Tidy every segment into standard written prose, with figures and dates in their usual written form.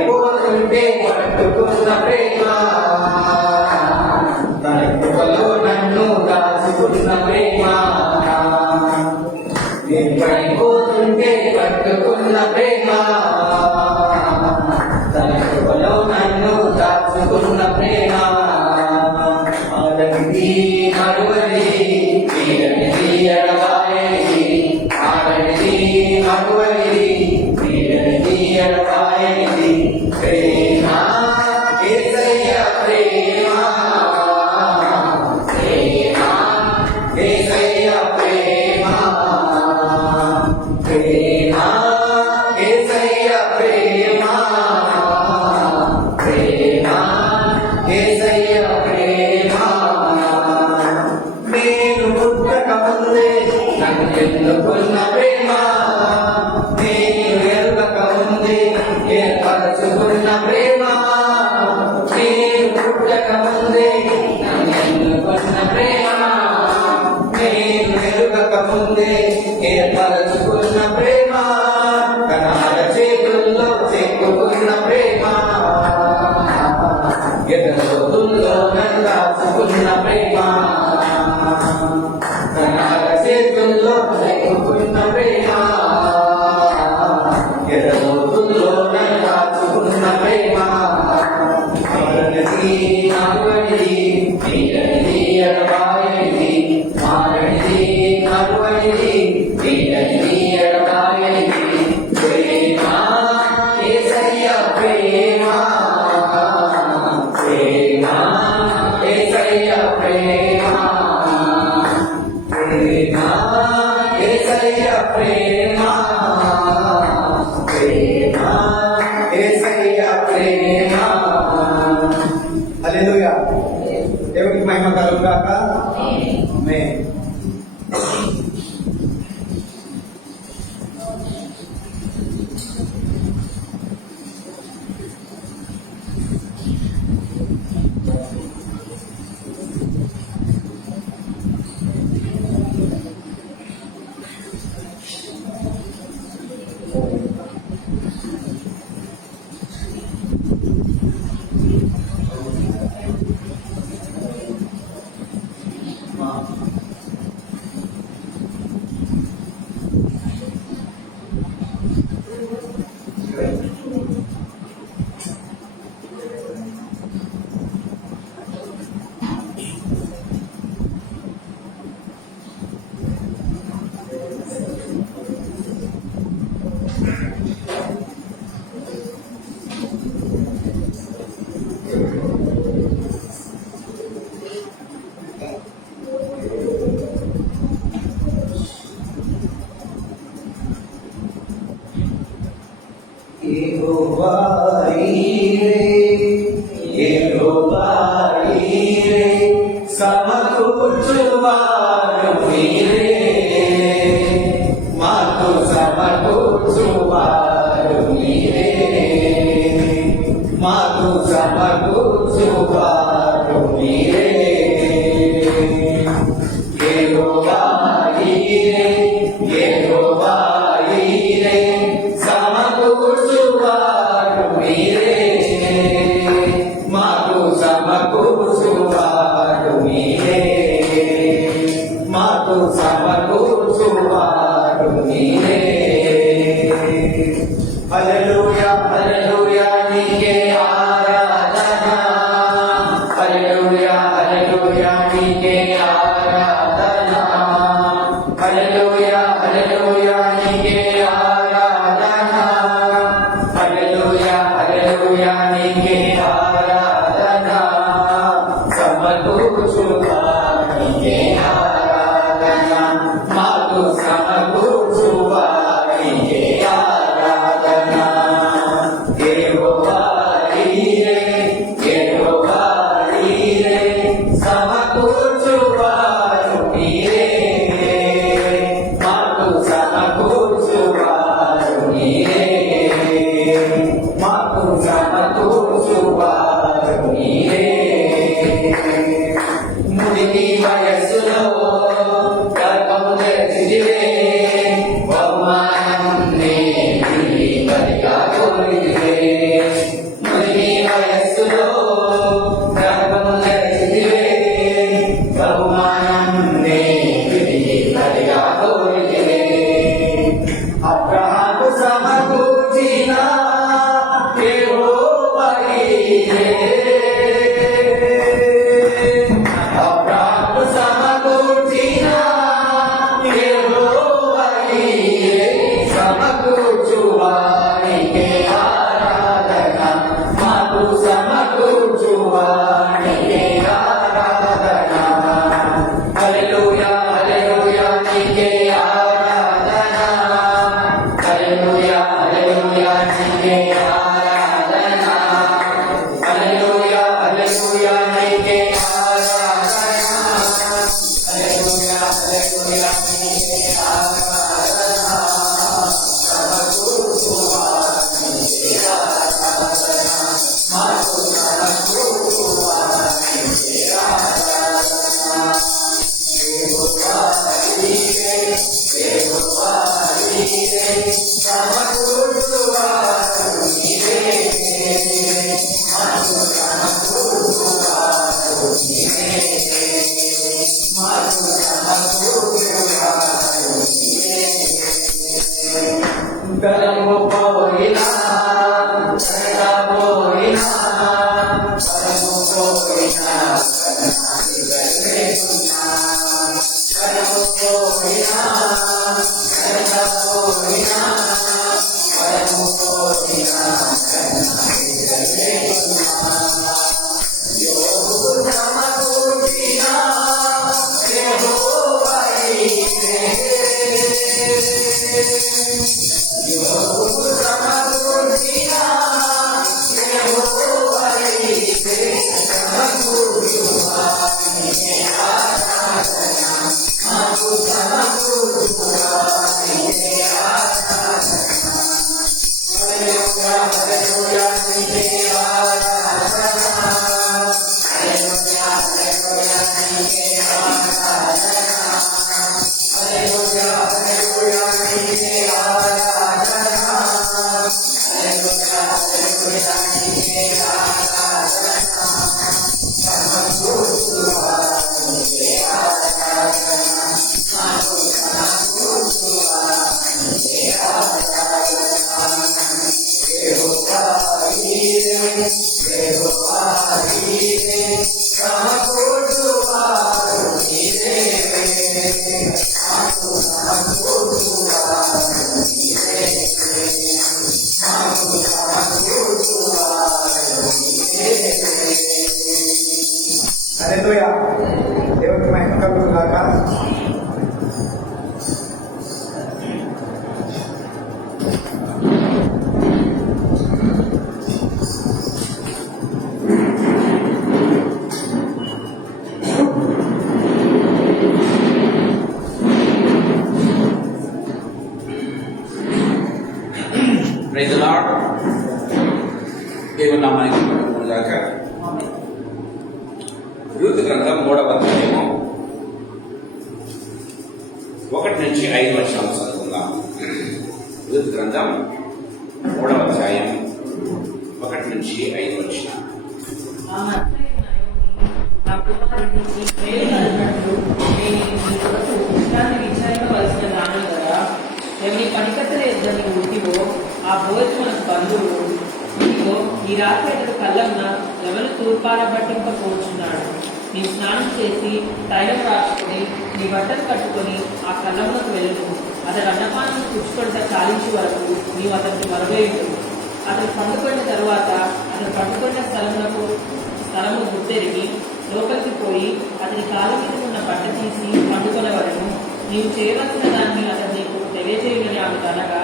పడిపోతుంటే పట్టుకున్న ప్రేమ తన కృపలో నన్ను దాచుకున్న ప్రేమ పడిపోతుంటే పట్టుకున్న ప్రేమ తన కృపలో నన్ను దాచుకున్న ప్రేమ ఆడనిది మరువది తీరనిది ఎడబాయనిది ఆడనిది మరువది తీరనిది ఎడబాయనిది ప్రేమ యేసయ్య ప్రేమ ప్రేమ యేసయ్య ప్రేమ ప్రేమ యేసయ్య ప్రేమ ప్రేమ యేసయ్య ప్రేమ నేను పుట్టక ముందే నన్ను ఎన్నుకున్న ప్రేమ నేను ఎరుగక ముందే ఏర్పరచుకున్న ప్రేమ నేను పుట్టక ముందే నన్ను ఎన్నుకున్న ప్రేమ నేను ఎరుగక ముందే ఏర్పరచుకున్న ప్రేమ సమకూర్చువారు మీరే, మాకు సమకూర్చువారు మీరే, మాకు సమకూర్చువారు మీరే. యెహోవా ఈరే, యెహోవా ఈరే, సమకూర్చువారు మీరే, మాకు సమకూర్చువారు మీరే, మాకు సమకూర్చువారు మీరే. హల్లెలూయా హల్లెలూయా నీకే ఆరాధన, హల్లెలూయా హల్లెలూయా నీకే ఆరాధన, హల్లెలూయా హల్లెలూయా నీకే ఆరాధన, హల్లెలూయా హల్లెలూయా నీకే ఆరాధన. సమకూర్చువానికే ఆరాధన, మాకు సమకూర్చువానికే ఆరాధన. యెహోవా ఈరే, యెహోవా ఈరే, సమకూర్చువారు మీరే, మాకు సమకూర్చువారు మీరే, మాకు సమకూర్చువారు మీరే. ముదికి వయస్సులో గర్భము తెరిచితివే, బహుమానం నీవదిగా కోరితివే. ముదికి వయస్సులో గర్భము తెరిచితివే, బహుమానం నీవదిగా కోరితివే. అబ్రహాము సమకూర్చిన యెహోవా ఈరే, అబ్రహాము సమకూర్చిన యెహోవా ఈరే, సమకూర్చువానికే ఆరాధన, మాకు సమకూర్చువానికే ఆరాధన. హల్లెలూయా హల్లెలూయా నీకే ఆరాధన, హల్లెలూయా హల్లెలూయా నీకే ఆరాధన, హల్లెలూయా హల్లెలూయా నీకే ఆరాధన, హల్లెలూయా హల్లెలూయా నీకే ఆరాధన. సమకూర్చువానికే ఆరాధన, మాకు సమకూర్చువానికే ఆరాధన. యెహోవా ఈరే, యెహోవా ఈరే, సమకూర్చువారు మీరే, మాకు సమకూర్చువారు మీరే, మాకు సమకూర్చువారు మీరే. బలము పోయినా పోయినా, బలము పోయినా బలము పోయినా, పోయినా, బలము పోయినా యోగు సమకూర్చిన యెహోవా ఈరే, యోగు సమకూర్చిన ప్రైజ్ ది లార్డ్. దేవుని నామానికి మహిమ గాక. రూతు గ్రంథం 3వ అధ్యాయము 1 నుంచి 5 వచనాలు చదువుకుందాం. రూతు గ్రంథం 3వ అధ్యాయం 1 నుంచి 5 వచనాలు. ఆ భోజనములకు బంధువు నీవు ఈ రాత్రి అతడు కళ్ళమున ఎవరు తూర్పారబట్టింపకూర్చున్నాడు. నీ స్నానం చేసి తైలం రాసుకుని నీ బట్టలు కట్టుకుని ఆ కళ్ళమునకు వెళ్ళను. అతడు అన్నపానం పుచ్చుకొంట చాలించే వరకు నీవు అతనికి మరవేయడు. అతడు పండుకొన్న తరువాత అతను పండుకొన్న స్థలము గుర్తెరిగి లోపలికి పోయి అతని కాళ్ళ మీద ఉన్న బట్ట తీసి పండుకొనవలను. నీవు చేయవలసిన దాన్ని అతను నీకు తెలియజేయమని ఆమె అనగా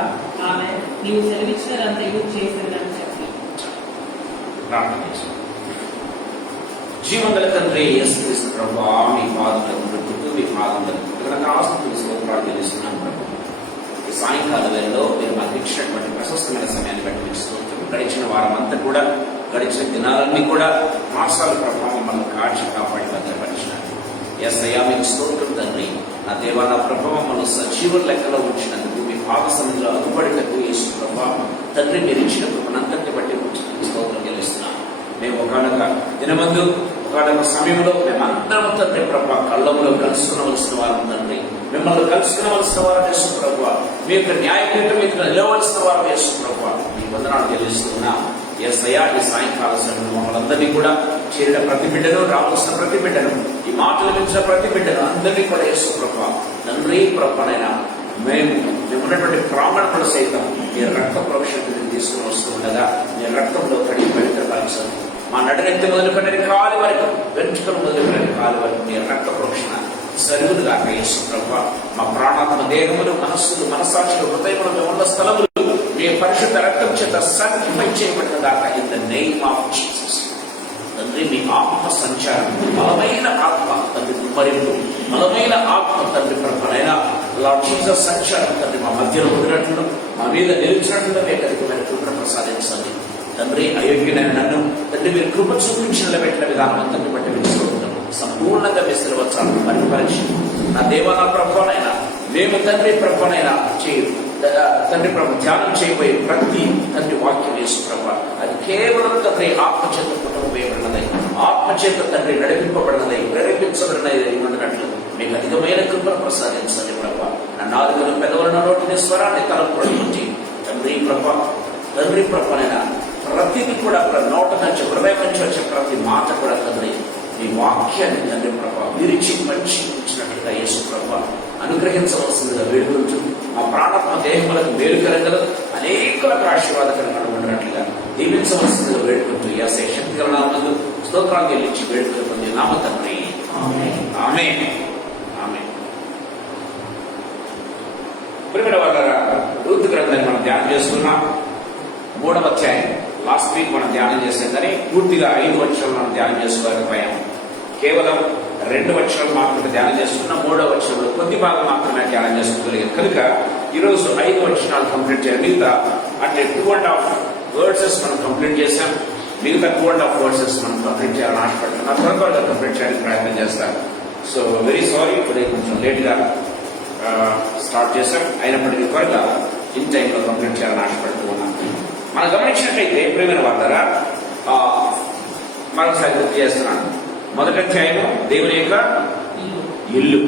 ఆమె నీవు సెలవిచ్చినదంతయు చేసేదని చెప్పి జీవంగల తండ్రి యేసుక్రీస్తు ప్రభువా, మీ పాదములకు మృత్యుకు మీ పాదములకు ఆస్తులు స్తోత్రాలు తెలుస్తున్నాను ప్రభు. ఈ సాయంకాల వేళలో మీరు మాకు ఇచ్చినటువంటి ప్రశస్తమైన సమయాన్ని బట్టి మీకు స్తోత్రం. గడిచిన వారం అంతా కూడా, గడిచిన దినాలన్నీ కూడా మాసాల ప్రభావం మనం కాచి కాపాడి భద్రపరిచినారు. యేసయ్యా మీకు స్తోత్రం తండ్రి. నా దేవా, నా ప్రభావం మనం సజీవుల లెక్కలో ఉంచినందుకు మీ పాద సన్నిధిలో అదుపడినకు యేసు ప్రభా తండ్రి మీరు ఇచ్చిన కృపనంతటిని బట్టి స్తోత్రం చెల్లిస్తున్నాను. మేము ఒకనొక దినమందు ఒకనొక సమయంలో మేమందరం తండ్రి ప్రభా కళ్ళంలో కలుసుకునవలసిన వారు తండ్రి, మిమ్మల్ని కలుసుకునవలసిన వారు యేసు ప్రభా, మీ యొక్క న్యాయపీఠం మీద నిలవలసిన వారు యేసు ప్రభా, మీ వందనాలు చెల్లిస్తున్నా. యేసయ్యా, ఈ సాయంకాల సమయంలో మమ్మల్ని కూడా చేరిన ప్రతి బిడ్డను, రావాల్సిన ప్రతి బిడ్డను, ఈ మాటలు మించిన ప్రతి బిడ్డను అందరినీ కూడా యేసు ప్రభా తండ్రి ప్రభనైనా మేము ఉన్నటువంటి బ్రాహ్మణులు సైతం మీ రక్త ప్రోక్షణని తీసుకుని వస్తూ ఉండగా మీ రక్తంలో కడిగి పవిత్రపరచాలి. మా నడినెత్తి మొదలుకొని కాలి వరకు, వెంట్రుకలు మొదలుకొని కాలి వరకు మీ రక్త ప్రోక్షణ సరుగులుగా యేసు ప్రభా మా ప్రాణాత్మ దేహములు, మనస్సులు, మనసాక్షులు, హృదయములు, మేము ఉన్న స్థలములు మీ పరిశుద్ధ రక్తం చేత సాంక్టిఫై చేయబడిన దాకా in the name of Jesus తండ్రి. మీ ఆత్మ సంచారం, బలమైన ఆత్మ తండ్రి కుమ్మరింపు, బలమైన ఆత్మ తండ్రి ప్రభనైనా లార్డ్ జీసస్ సంచారం తండ్రి మా మధ్యలో కుదిరినట్లు, మా మీద నిలిచినట్లుగా మీకు అధికమైన కృపను ప్రసాదించండి తండ్రి. అయోగ్యులైన నన్ను తండ్రి మీరు కృప చూపించిన పెట్టిన విధానం అంతటి బట్టి తెలుసుకుంటాం. సంపూర్ణంగా మీ సిలవచ్చాలను పరిపరిచి నా దేవ, నా ప్రభానైనా మేము తండ్రి ప్రభానైనా తండ్రి ప్రభు ధ్యానం చేయబోయే ప్రతి తండ్రి వాక్యం యేసు ప్రభ అది కేవలం తండ్రి ఆత్మచేత పుట్టబోయబడినదై, ఆత్మచేత తండ్రి నడిపింపబడినదై, ప్రేరేపించబడినదై ఉన్నట్లు మీకు అధికమైన కృపను ప్రసాదించండి ప్రభ. నా నాలుగులు పెదవులను, నోటిని, స్వరాన్ని, తలంపుటి తండ్రి ప్రభనైనా ప్రతిది కూడా నోట నుంచి, హృదయం నుంచి వచ్చే ప్రతి మాట కూడా తండ్రి మీ వాక్యాన్ని తండ్రి ప్రభ విరిచి మంచి ఇచ్చినట్లుగా యేసు ప్రభ అనుగ్రహించవలసిందిగా వేడుకుంటూ మా ప్రాణాత్మ దేహములకు మేలుకరంగా అనేకులకు ఆశీర్వాదకరంగా ఉండనట్లుగా దీవించవలసిందిగా వేడుకుంటూ యేసయ్య శక్తి గల నామమున స్తోత్రాలు చెల్లించి వేడుకలు పొంది నామ తండ్రి ఆమేన్. ఆమేన్. ప్రియమైన వారలారా, రూతు గ్రంథాన్ని మనం ధ్యానం చేసుకున్నాం. 3వ అధ్యాయం లాస్ట్ వీక్ మనం ధ్యానం చేసేదని పూర్తిగా 5 వచనాలు మనం ధ్యానం చేసుకోలేకపోయాం. కేవలం 2 వచనాలు మాత్రమే ధ్యానం చేసుకున్నాం. 3వ వచనంలో కొద్ది భాగం మాత్రమే ధ్యానం చేసుకోగలిగాం కనుక ఈరోజు 5 వచనాలు కంప్లీట్ చేయాలి. మిగతా అంటే 2.5 వర్సెస్ మనం కంప్లీట్ చేశాం. మిగతా 2.5 వర్సెస్ మనం కంప్లీట్ చేయాలని ఆశపడుతున్నాం. త్వరగా కంప్లీట్ చేయడానికి ప్రయత్నం చేస్తాను. సో వెరీ సారీ, ఇప్పుడే కొంచెం లేట్గా స్టార్ట్ చేశాం. అయినప్పటికీ త్వరగా ఇన్ టైంలో కంప్లీట్ చేయాలని ఆశపడుతూ ఉన్నాం. మనం గమనించినట్లయితే ప్రియమైన వార్తరా మరొకసారి గుర్తు చేస్తున్నాను. 1వ అధ్యాయము దేవుని యొక్క ఇల్లు,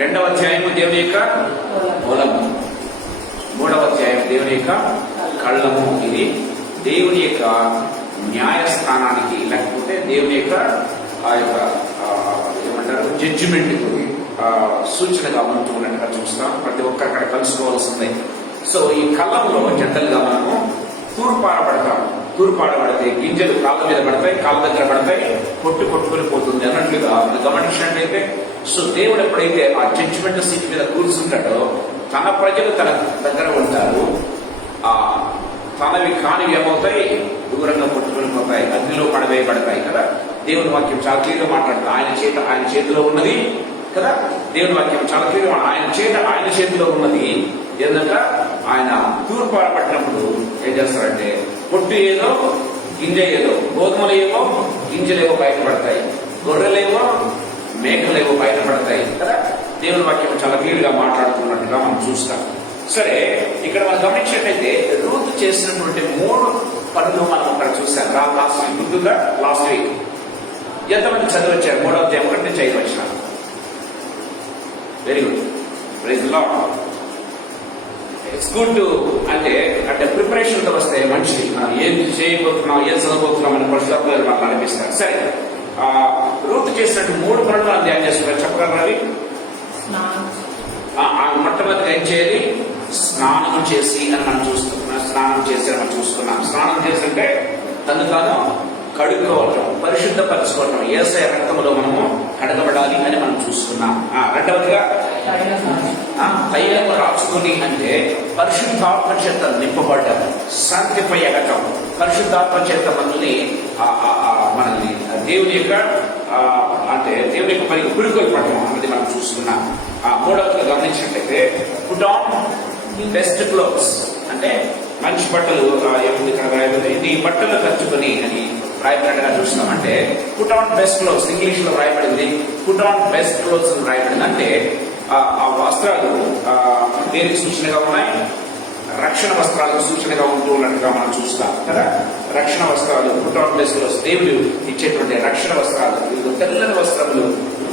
2వ అధ్యాయము దేవుని యొక్క పొలము, 3వ అధ్యాయం దేవుని యొక్క కళ్ళము. ఇది దేవుని యొక్క న్యాయస్థానానికి లేకపోతే దేవుని యొక్క ఆ యొక్క ఏమంటారు జడ్జిమెంట్ సూచనగా ఉంటూ ఉన్నట్టుగా చూస్తాం. ప్రతి ఒక్కరు అక్కడ కలుసుకోవాల్సిందే. సో ఈ కళ్ళంలో జనరల్ గా మనము తూర్పాడబడితే గింజలు కాళ్ళ మీద పడతాయి, కాళ్ళ దగ్గర పడతాయి, కొట్టుకొని పోతుంది అన్నట్లుగా మనం గమనించినట్లయితే, సో దేవుడు ఎప్పుడైతే ఆ జడ్జిమెంట్ సీట్ మీద కూర్చుంటాడో తన ప్రజలు తన దగ్గర ఉంటారు, ఏమవుతాయి? దూరంగా కొట్టుకుని పోతాయి, అగ్నిలో పడవేయబడతాయి కదా. దేవుని వాక్యం చాలా క్లియర్గా మాట్లాడుతుంది. ఆయన చేతిలో ఉన్నది కదా. దేవుని వాక్యం చాలా క్లియర్గా ఆయన చేతిలో ఉన్నది. ఏంటంటే ఆయన తూర్పార పట్టినప్పుడు ఏం చేస్తారంటే పొట్టు ఏదో గింజ ఏదో, గోధుమలు ఏమో గింజలేవో బయటపడతాయి, గొర్రెలేమో మేకలేవో బయటపడతాయి కదా. దేవుని వాక్యం చాలా క్లియర్గా మాట్లాడుతున్నట్టుగా మనం చూస్తాం. సరే, ఇక్కడ మనం గమనించినట్లయితే రూతు చేసినటువంటి 3 పనులు మనం అక్కడ చూస్తాం. లాస్ట్ వీక్ గుర్తుందా? లాస్ట్ వీక్ ఎంతమంది చదివచ్చారు? 3వ అధ్యాయం 1 నుంచి 5 వచనాలు. Very good, praise the Lord. It's good అంటే ప్రిపరేషన్ తో వస్తే మనిషి ఏం చేయబోతున్నాం, ఏం చదవబోతున్నాం అని పరిశుభ్రంగా మనకు అనిపిస్తారు. సరే, రూతు చేసినట్టు 3 పనులు మనం ధ్యానం చేస్తున్నారు. చెప్పగలరు? మొట్టమొదటిగా ఏం చేయాలి? స్నానం చేసి అని మనం చూస్తున్నాం. స్నానం చేసి అని మనం చూస్తున్నాం. స్నానం చేసి అంటే తను తాను కడుక్కోవటం, పరిశుద్ధపరచుకోవటం, యేసయ్య రక్తంలో మనము కడగబడాలి అని మనం చూస్తున్నాం. రెండవదిగా తైలము రాచుకుని అంటే పరిశుద్ధాత్మ చేత నింపబడ్డం, శాంతిపై ఎగటం, పరిశుద్ధాత్మ చేత మనల్ని దేవుని యొక్క పనికి పురుకొల్పటం అన్నది మనం చూస్తున్నాం. మూడవదిగా గమనించినట్లయితే పుట్ ఆన్ బెస్ట్ క్లోత్స్ అంటే మంచి బట్టలు. ఈ బట్టలు ఖర్చుకొని అని రాయబడినట్టుగా చూస్తున్నామంటే put on best clothes. English లో రాయబడింది పుట్ ఆన్ బెస్ట్ క్లోత్స్ అని రాయబడింది. అంటే ఆ వస్త్రాలు దేనికి సూచనగా ఉన్నాయి? రక్షణ వస్త్రాలకు సూచనగా ఉంటూ ఉన్నట్టుగా మనం చూస్తాం కదా. రక్షణ వస్త్రాలు, పుట్ ఆన్ బెస్ట్ క్లోత్స్, దేవుడు ఇచ్చేటువంటి రక్షణ వస్త్రాలు, తెల్లని వస్త్రములు,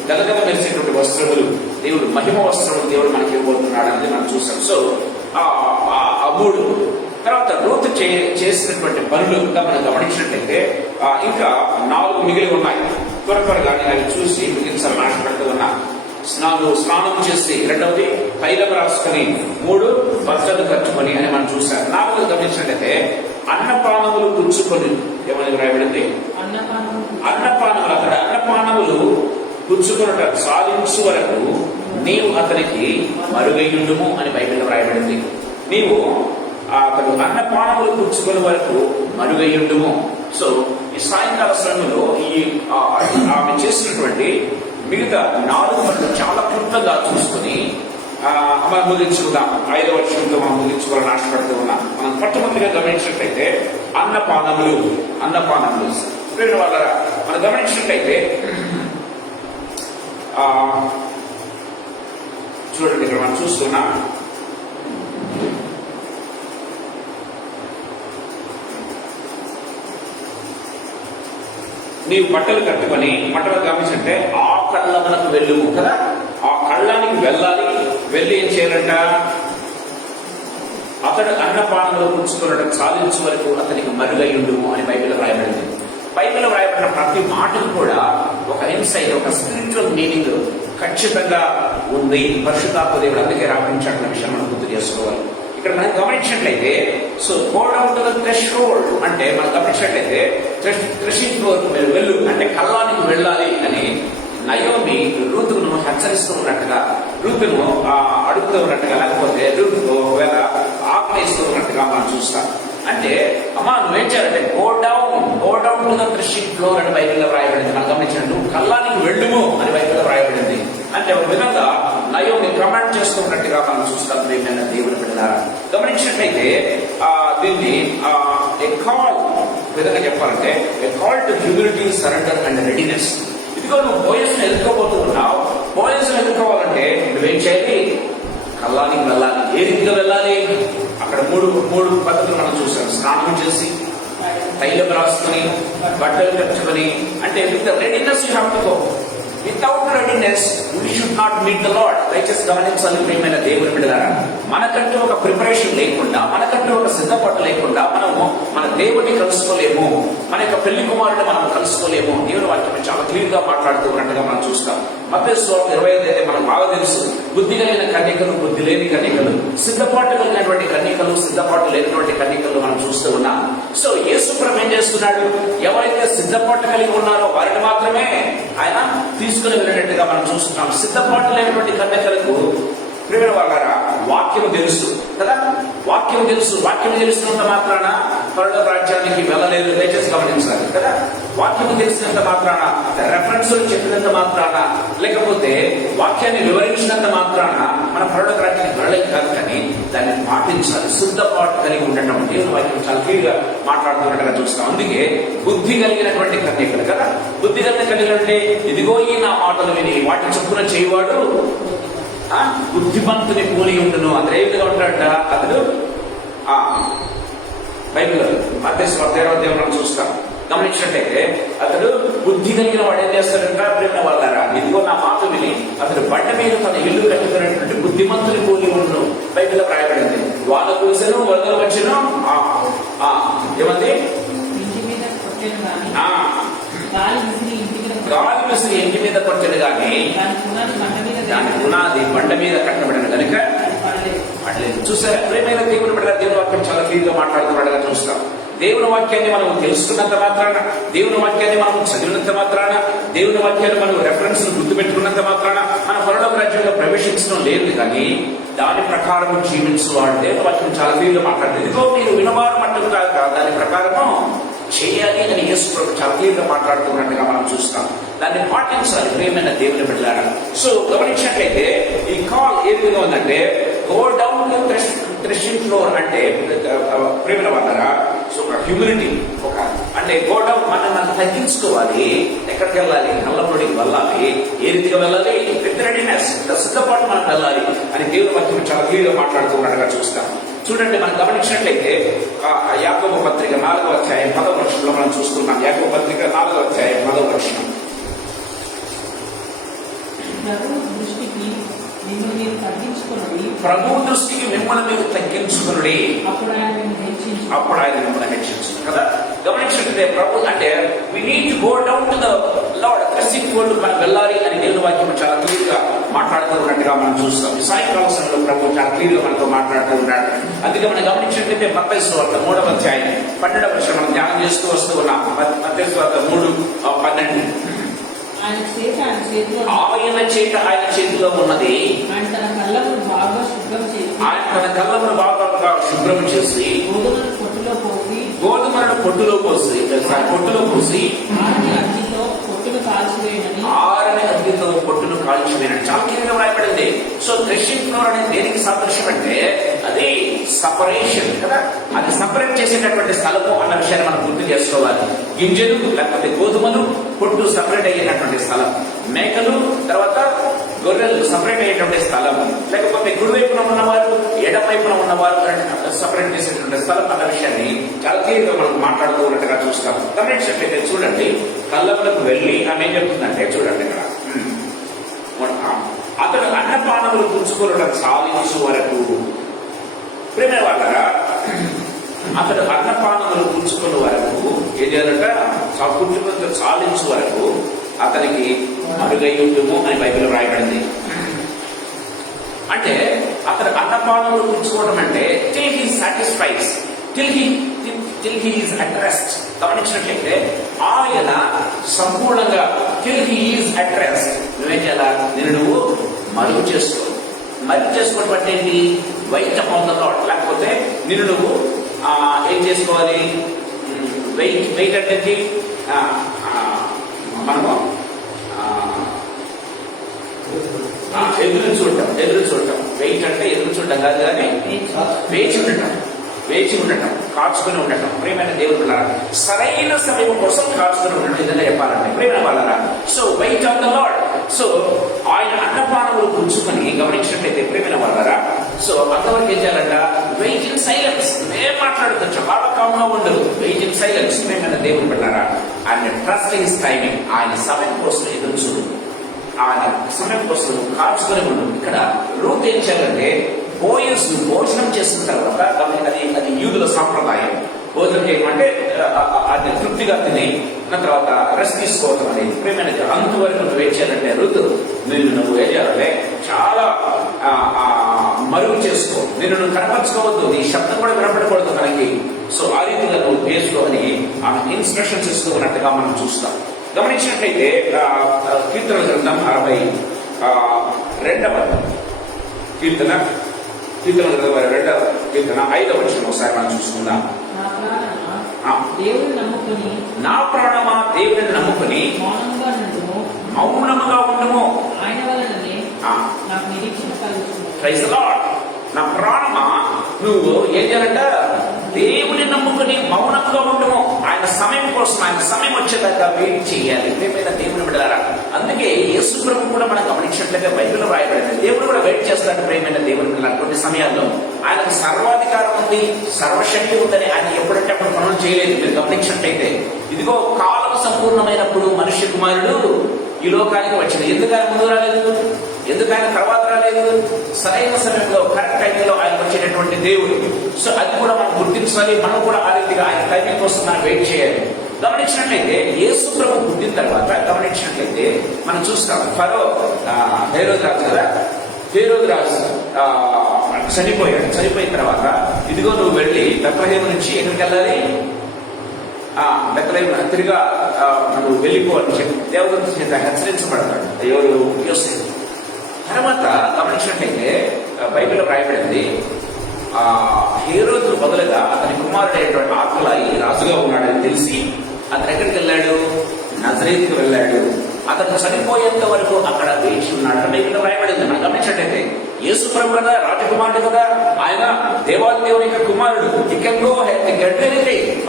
తెల్లగా మెరిసేటువంటి వస్త్రములు, దేవుడు మహిమ వస్త్రములు దేవుడు మనకి ఇవ్వబోతున్నాడు అనేది మనం చూస్తాం. సో ఆ 3 తర్వాత రూతు చేసినటువంటి పనులు ఇంకా మనం గమనించినట్లయితే ఇంకా 4 మిగిలి ఉన్నాయి. త్వరగా అవి చూసి ముగించాలని ఆశపడుతూ ఉన్నా. స్నానం చేసి, రెండవది తైలం రాసుకొని, 3 బట్టలు కట్టుకొని అని మనం చూసాం. 4 గమనించినట్లయితే అన్నపానములు పుచ్చుకొని ఏమని రాయబడింది? అన్నపానములు. అక్కడ అన్నపానములు పుచ్చుకొనుట సాధించు వరకు నీవు అతనికి మరుగయ్యుండుము అని బైబిల్లో రాయబడింది. నీవు అతడు అన్నపానములు పుచ్చుకునే వరకు మరుగయ్యుండుము. సో ఈ సాయంకాల సమయంలో ఆమె చేసినటువంటి మిగతా 4 పనులు చాలా క్లుప్తంగా చూసుకుని మనం ముగించుకుందాం. 5వ వచనంతో మనం ముగించుకోవాలని ఆశపడుతూ ఉన్నాం. మనం మొట్టమొదటిగా గమనించినట్లయితే అన్నపానములు వాళ్ళ మనం గమనించినట్లయితే చూడండి, ఇక్కడ మనం చూస్తున్నాం. నీవు బట్టలు కట్టుకొని, బట్టలు గమనించంటే ఆ కళ్ళమునకు వెళ్ళుము కదా. ఆ కళ్ళానికి వెళ్ళాలి. వెళ్ళి ఏం చేయాలంట? అతడు అన్నపానములు పుచ్చుకున్నట్టు సాధించే వరకు అతనికి మరుగయ్యుండుము అని బైబిల్లో రాయబడింది. బైబిల్లో రాయబడిన ప్రతి మాటకు కూడా ఒక ఇన్సైట్, ఒక స్పిరిచువల్ మీనింగ్ ఖచ్చితంగా ఉంది. పరిశుద్ధాత్మ దేవుడు అందుకే రాపించాడన్న విషయం మనం గుర్తు చేసుకోవాలి. ఇక్కడ మనం గమనించినట్లయితే so go down to the threshold అంటే మనం గమనించినట్లయితే థ్రెషింగ్ ఫ్లోర్ మీరు వెళ్ళు అంటే కళ్ళానికి వెళ్ళాలి అని నయోమి రూతును హెచ్చరిస్తూ ఉన్నట్టుగా, రూతును అడుగుతూ ఉన్నట్టుగా, లేకపోతే రూతుకు ఒకవేళ ఆజ్ఞయిస్తూ ఉన్నట్టుగా మనం చూస్తాం. అంటే అమ్మా నువ్వేం చేయాలంటే go down to the threshing floor అని బైబిల్లో రాయబడింది. మనం గమనించినట్టు కళ్ళానికి వెళ్ళుము అని బైబిల్లో రాయబడింది. అంటే ఒక విధంగా నయోమి కమాండ్ చేస్తూ ఉన్నట్టుగా మనం చూస్తాం. ప్రియమైన దేవుని బిడ్డలారా, గమనించినట్లయితే దీన్ని విధంగా చెప్పాలంటే a call to humility, surrender and readiness. ఇదిగో నువ్వు బోయస్ను ఎదుర్కోబోతూ ఉన్నావు. బోయస్ను ఎదుర్కోవాలంటే నువ్వేం చేయాలి? కళ్ళానికి వెళ్ళాలి. ఏ రీతిగా వెళ్ళాలి? అక్కడ మూడు పద్ధతులు మనం చూసాం. స్నానం చేసి, తైలం రాసుకొని, బట్టలు కట్టుకొని, అంటే with the readiness you have to go. Without readiness we should not meet the lord. దయచేసి గమనించాలి ప్రియమైన దేవుని బిడ్డలారా, మనకంటూ ఒక ప్రిపరేషన్ లేకుండా, మనకంటూ ఒక సిద్ధపాటు లేకుండా మనము మన దేవుడిని కలుసుకోలేము. మన యొక్క పెళ్లి కుమారుని మనం కలుసుకోలేము. దేవుని వాక్యం చాలా క్లియర్ గా మాట్లాడుతూ ఉన్నట్టుగా మనం చూస్తాం. మత్తయి సువార్త 25 అయితే మనకు బాగా తెలుసు. బుద్ధి కలిగిన కన్యకలు, బుద్ధి లేని కన్యకలు, సిద్ధపాటు కలిగినటువంటి కన్యకలు, సిద్ధపాటు లేనటువంటి కన్యకలు మనం చూస్తూ ఉన్నాం. సో యేసు ప్రభు ఏం చేస్తున్నాడు? ఎవరైతే సిద్ధపాటు కలిగి ఉన్నారో వారిని మాత్రమే ఆయన తీసుకుని వెళ్ళినట్టుగా మనం చూస్తున్నాం. సిద్ధపాటు లేనటువంటి కన్యకలకు ప్రియమైన వారా వాక్యం తెలుసు కదా. వాక్యం తెలుసుకున్నంత మాత్రాన పరలోక రాజ్యానికి వెళ్ళలేదు. దయచేసి గమనించాలి కదా. వాక్యం తెలిసినంత మాత్రాన, రెఫరెన్స్ చెప్పినంత మాత్రాన, లేకపోతే వాక్యాన్ని వివరించినంత మాత్రాన మన పరలోక రాజ్యానికి వెళ్ళలేదు కాదు. కానీ దాన్ని పాటించాలి. శుద్ధపాటు కలిగి ఉండటం దేవుని వాక్యం చాలా క్లియర్ గా మాట్లాడుతున్నట్టుగా చూస్తాం. అందుకే బుద్ధి కలిగినటువంటి కన్యకలు కదా. బుద్ధి కలిగిన కన్యకలు అంటే ఇదిగో ఈ నా మాటలు విని వాటి చొప్పున చేయవాడు బుద్ధిమంతుని పోలి ఉండును. అతను ఏ విధంగా ఉంటాడ? అతడు బైబిల్ మత్తయి సువార్త 13వ అధ్యాయంలో చూస్తాం. గమనించినట్టయితే అతడు బుద్ధి కలిగిన వాడు ఏం చేస్తాడంట? ప్రేమ వాళ్ళారా, ఇదిగో నా మాట విని అతడు బండ మీద తన ఇల్లు కట్టుకున్నటువంటి బుద్ధిమంతుని పోలి ఉండును బైబిల్లో రాయబడింది. వాళ్ళ కూర్చొని వరదలు వచ్చిన ఏమంది? గాలి విసిరి ఇంటి మీద కొట్టడు కానీ దాని పునాది బండ మీద కట్టబడిన కనుక పడలేదు. చూసారా ప్రేమైన దేవుని బిడ్డ, దేవుని వాక్యం చాలా క్లియర్ గా మాట్లాడుతున్నాడుగా చూస్తాం. దేవుని వాక్యాన్ని మనం తెలుసుకున్నంత మాత్రాన, దేవుని వాక్యాన్ని మనం చదివినంత మాత్రాన, దేవుని వాక్యాన్ని మనం రెఫరెన్స్ గుర్తుపెట్టుకున్నంత మాత్రాన మన పరలోక రాజ్యంలో ప్రవేశించడం లేదు. కానీ దాని ప్రకారం జీవించు వాడు దేవుని వాక్యం చాలా క్లియర్ గా మాట్లాడుతుంది. ఇదిగో మీరు వినవారు మట్టుకు కాక దాని ప్రకారము చేయాలి అని యేసు ప్రభు చాలా క్లియర్ గా మాట్లాడుతున్నట్టుగా మనం చూస్తాం. దాన్ని పాటించాలి ప్రియమైన దేవుని బిడ్డలారా. సో గమనించినట్లయితే ఈ కాల్ ఏ విధంగా ఉందంటే గో డౌన్ థ్రెషింగ్ ఫ్లోర్ అంటే ప్రియమైన వాళ్ళరా. సో ఒక హ్యూమిలిటీ, ఒక అంటే గో డౌన్, మనం తగ్గించుకోవాలి. ఎక్కడికి వెళ్ళాలి? నల్లబడికి వెళ్ళాలి. ఏ రీతిగా వెళ్ళాలి? విత్ రెడీనెస్, సిద్ధపాటు మనం వెళ్ళాలి అని దేవుని వాక్యం చాలా క్లియర్ గా మాట్లాడుతున్నట్టుగా చూస్తాం. చూడండి, మనం గమనించినట్లయితే యాకోబు పత్రిక 4వ అధ్యాయం 10వ వచనంలో మనం చూస్తున్నాం. యాకోబు పత్రిక 4వ అధ్యాయం 10వ వచనం. ప్రభు దృష్టికి మిమ్మల్ని మీరు తగ్గించుకునుడి, అప్పుడు ఆయన మిమ్మల్ని హెచ్చించును కదా. గమనించినట్లయితే ప్రభు అంటే we need to go down to the Lord, threshing floor మనం వెళ్ళాలి అని దేవుని వాక్యం చాలా క్లియర్ గా మాట్లాడుతూ ఉన్నట్టుగా మనం చూస్తాం. ఈ సాయంకాల సమయంలో ప్రభు చాలా క్లియర్ గా మనతో మాట్లాడుతూ ఉన్నాడు. అందుకే మనం గమనించినట్లయితే మత్తయి సువార్త 3వ అధ్యాయం 12వ వచనం మనం ధ్యానం చేస్తూ వస్తూ ఉన్నాం. మత్తయి సువార్త 3:12. ఆయన చేత ఆయన చేతిలో ఉన్నది, ఆయన తన కళ్ళమును బాగా శుభ్రం చేసి గోధుమలను పొట్టులో పోసి ఆరని అగ్నితో పొట్టును కాల్చివేయడం చాలా క్లియర్గా రాయబడింది. సో థ్రెషింగ్ ఫ్లోర్ అనేది దేనికి సాదృశ్యం అంటే అది సపరేషన్ కదా. అది సపరేట్ చేసేటటువంటి స్థలము అన్న విషయాన్ని మనం గుర్తు చేసుకోవాలి. గింజలు లేకపోతే గోధుమలు, పొట్టు సపరేట్ అయ్యేటటువంటి స్థలం. మేకలు తర్వాత గొర్రెలు సపరేట్ అయ్యేటువంటి స్థలం. లేకపోతే కుడివైపున ఉన్నవారు, ఎడమ వైపున ఉన్నవారు సపరేట్ చేసేటువంటి స్థలం అన్న విషయాన్ని చాలా క్లియర్గా మనం మాట్లాడుతూ ఉన్నట్టుగా చూస్తాం. గమనించినట్లయితే చూడండి, కళ్ళములకు వెళ్ళి ఆమె ఏం చెప్తుందంటే చూడండి ఇక్కడ, అతడు అన్నపానములు పుచ్చుకోవడం సాధించు వరకు, ప్రేమ వాళ్ళరా, అతడు అన్నపానములు పుచ్చుకున్న వరకు ఏం చేయాలంట? పుచ్చుకుని సాధించు వరకు అతనికి మరుగై ఉండుము అని బైబిల్ రాయబడింది. అంటే అతడు అన్నపానములు పుచ్చుకోవడం అంటే till he satisfies, till he is at rest. గమనించినట్లయితే ఆయన సంపూర్ణంగా till he is at rest నువ్వేం చేయాలా? నువ్వు మరుగు చేసుకో. మరుగు చేసుకోవడం అంటే ఏంటి? Wait upon the Lord. లేకపోతే నువ్వు ఏం చేసుకోవాలి? వెయిట్ అంటే మనము ఎదురు చూడటం. వెయిట్ అంటే ఎదురు చూడటం కాదు, కానీ వేచి ఉండటం, కాచుకుని ఉండటం. ప్రేమైన దేవుడు సరైన సమయం కోసం కాచుకుని ఉండటం, ఏదైనా చెప్పాలంటే ప్రేమైన వాళ్ళరా. So wait on the Lord. So ఆయన అన్నపానములు పుచ్చుకొని గమనించినట్లయితే ప్రేమైన వాళ్ళరా, సో అంతవరకు ఏం చేయాలంట? Wait in silence. ఏం మాట్లాడుతూ చాలా కామ్గా ఉండదు. Wait in silence. ప్రేమైన దేవుడు పెట్టారా, ఆయన ట్రస్ట్ హిస్ టైమింగ్. ఆయన సమయం కోసం ఎదురు చూడు, ఆయన సమయం కోసం కాచుకొని ఉండు. ఇక్కడ రూట్ ఏం చేయాలంటే బోయస్ భోజనం చేసిన తర్వాత, అది యూదుల సాంప్రదాయం. భోజనం చేయమంటే అది తృప్తిగా తిని తర్వాత రెస్ట్ తీసుకోవడం అనేది. ప్రేమైన అంతవరకు నువ్వు ఏం చేయాలంటే నువ్వు ఏం చేయాలంటే చాలా మరుగు చేసుకో. నువ్వు కనపరచుకోవద్దు, నీ శబ్దం కూడా వినపడకూడదు మనకి. సో ఆ రీతిగా నువ్వు చేసుకో అని ఆమె ఇన్స్ట్రక్షన్స్ ఇస్తూ ఉన్నట్టుగా మనం చూస్తాం. గమనించినట్లయితే కీర్తన గ్రంథం 62వ కీర్తన 2వ కీర్తన 5వ వచనం ఒకసారి మనం చూసుకుందాం. దేవుని నమ్ముకొని నా ప్రాణమా దేవుడిని నమ్ముకుని మౌనంగా నుండుము. మౌనముగా ఉండుము. ఆయన వలననే నాకు నిరీక్షణ కలుగుతుంది. Praise the Lord. నా ప్రాణమా నువ్వు ఏం చేయాలంట? దేవుని నమ్ముకుని మౌనంగా ఉండము. ఆయన సమయం కోసం, ఆయన సమయం వచ్చేదాకా వెయిట్ చేయాలి. ప్రియమైన దేవుని బిడ్డలారా, అందుకే యేసు ప్రభు కూడా మనం గమనించినట్లయితే బైబిల్లో రాయబడింది, దేవుడు కూడా వెయిట్ చేస్తాడు. ప్రియమైన దేవుని బిడ్డలారా, కొన్ని సమయాల్లో ఆయనకు సర్వాధికారం ఉంది, సర్వశక్తి ఉందని ఆయన ఎప్పుడంటే అప్పుడు పనులు చేయలేదు. మీరు గమనించినట్లయితే ఇదిగో కాలం సంపూర్ణమైనప్పుడు మనుష్య కుమారుడు ఈ లోకానికి వచ్చింది. ఎందుకు ఆయన ముందు రాలేదు? ఎందుకు ఆయన తర్వాత రాలేదు? సరైన సమయంలో, కరెక్ట్ టైంలో ఆయన వచ్చేటటువంటి దేవుడు. సో అది కూడా మనం గుర్తించాలి. మనం కూడా ఆ రీతిగా ఆయన టైమింగ్ కోసం మనం వెయిట్ చేయాలి. గమనించినట్లయితే యేసు ప్రభు పుట్టిన తర్వాత గమనించినట్లయితే మనం చూస్తాం, ఫరో హేరోదు రాజు కదా, హేరోదు రాజు చనిపోయాడు. చనిపోయిన తర్వాత ఇదిగో నువ్వు వెళ్ళి బెత్లెహేము నుంచి ఎక్కడికి వెళ్ళాలి? బెత్లెహేము తిరిగా నువ్వు వెళ్ళిపోవాలని చెప్పి దేవదూత చేత హెచ్చరించబడతాడు ఎవరు? యోసేపు. తర్వాత గమనించినట్లయితే బైబిల్లో రాయబడింది, హేరోదు బదులుగా అతని కుమారుడైనటువంటి ఆర్కలాయి రాజుగా ఉన్నాడని తెలిసి అతను ఎక్కడికి వెళ్ళాడు? నజరేతుకు వెళ్ళాడు. అతను చనిపోయేంత వరకు అక్కడ వేచి ఉన్నాడు. బైబిల్లో రాయబడింది. మనం గమనించినట్లయితే యేసు ప్రభు కదా, రాజకుమారుడు కదా, ఆయన దేవాదేవుని యొక్క కుమారుడు.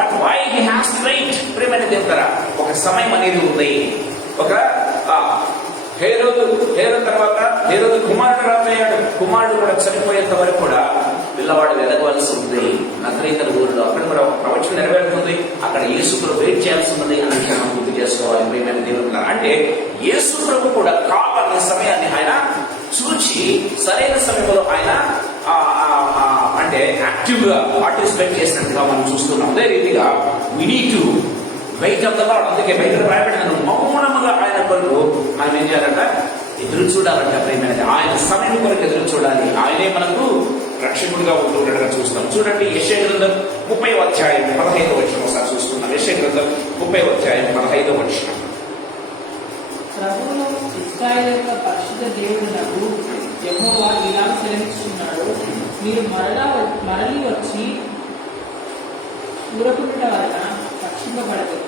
But why he has to wait? ప్రియమైన దేవుడా, ఒక సమయం అనేది ఉంది. ఒక హేరోదు తర్వాత హేరోదు కుమారుడు రాజయ్యాడు. కుమారుడు కూడా చనిపోయేంత వరకు కూడా పిల్లవాడు వెలగవలసి ఉంది. నజరేతు ఊరిలో అక్కడ కూడా ప్రవచనం నెరవేరుతుంది. అక్కడ యేసు ప్రభు వెయిట్ చేయాల్సి ఉంది అని మనం గుర్తు చేసుకోవాలి. ప్రియమైన దేవుడు, అంటే యేసు ప్రభు కూడా కావాలనే సమయాన్ని ఆయన చూచి సరైన సమయంలో ఆయన అంటే యాక్టివ్ గా పార్టిసిపేట్ చేసినట్టుగా మనం చూస్తున్నాం. అదే రీతిగా we need to wait of the Lord. అందుకే బైబిల్ రాయబడిన మౌనముగా ఆయన కొరకు మనం ఏం చేయాలంట? ఎదురు చూడాలంట. ప్రియమైన ఆయన సమయం కొరకు ఎదురు చూడాలి. ఆయనే మనకు రక్షకుడిగా ఉంటున్నట్టుగా చూస్తాం. చూడండి, యెషయా గ్రంథం 30వ అధ్యాయం 15వ వచనం ఒకసారి చూస్తున్నాం. యెషయా గ్రంథం 30వ అధ్యాయం 15వ వచనం. ప్రభువును ఇశ్రాయేలు యొక్క పరిశుద్ధ దేవుడకు యెహోవా ఇలా సెలవిస్తున్నాడు, మీరు మరలి వచ్చి ఊరకుండుట వలన రక్షింపబడలేదు.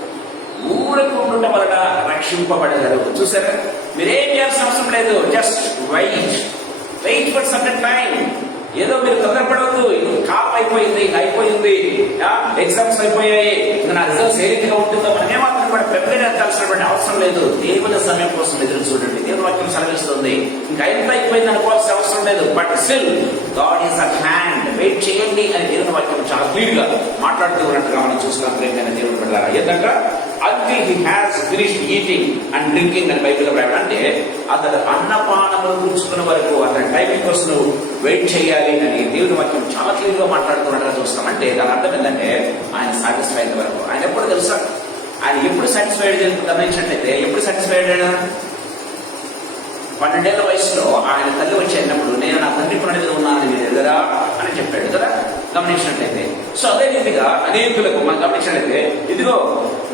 ఊరకుండుట వలన రక్షింపబడగలరు. చూసారా, మీరేం చేయాల్సిన అవసరం లేదు. Just wait for certain time. ఏదో మీరు తొందరపడవద్దు. కాలం అయిపోయింది, ఎగ్జామ్స్ అయిపోయాయి, ఇంకా నా రిజల్ట్స్ ఏ రీతిగా ఉంటుందో మనం ఏమాత్రం కూడా ప్రిపేర్ అవ్వాల్సినటువంటి అవసరం లేదు. దేవుని సమయం కోసం ఎదురు చూడండి. దేవుని వాక్యం సెలవిస్తుంది. ఇంకా ఎంత అయిపోయింది అనుకోవాల్సిన అవసరం లేదు. But still God is at hand. Wait చేయండి అని దేవుని వాక్యం చాలా క్లియర్ గా మాట్లాడుతూ ఉన్నట్టుగా మనం చూస్తున్నాం. ప్రేమైన దేవుని బిడ్డలారా, ఎందుకంటే until he has finished eating and drinking అని బైబిల్లో రాయబడి, అంటే అతడు అన్నపానములు కూర్చుకున్న వరకు అతని టైమింగ్ కోసం నువ్వు వెయిట్ చేయాలి అని దేవుని వాక్యం చాలా క్లియర్ గా మాట్లాడుతున్నట్టుగా చూస్తాం. అంటే దాని అర్థం ఏంటంటే ఆయన సాటిస్ఫై అయిన వరకు. ఆయన ఎప్పుడు తెలుసా? ఆయన ఎప్పుడు సాటిస్ఫైడ్ గమనించినట్లయితే ఎప్పుడు సాటిస్ఫైడ్ అయ్యాడు? 12 ఏళ్ల వయసులో ఆయన తల్లి వచ్చి అయినప్పుడు నేను నా తండ్రి ప్రణిధిలో ఉన్నానని మీరు ఎదురా అని చెప్పాడు కదా, గమనించినట్లయితే. సో అదే రీతిగా అనేకులకు మనం గమనించినట్లయితే ఇదిగో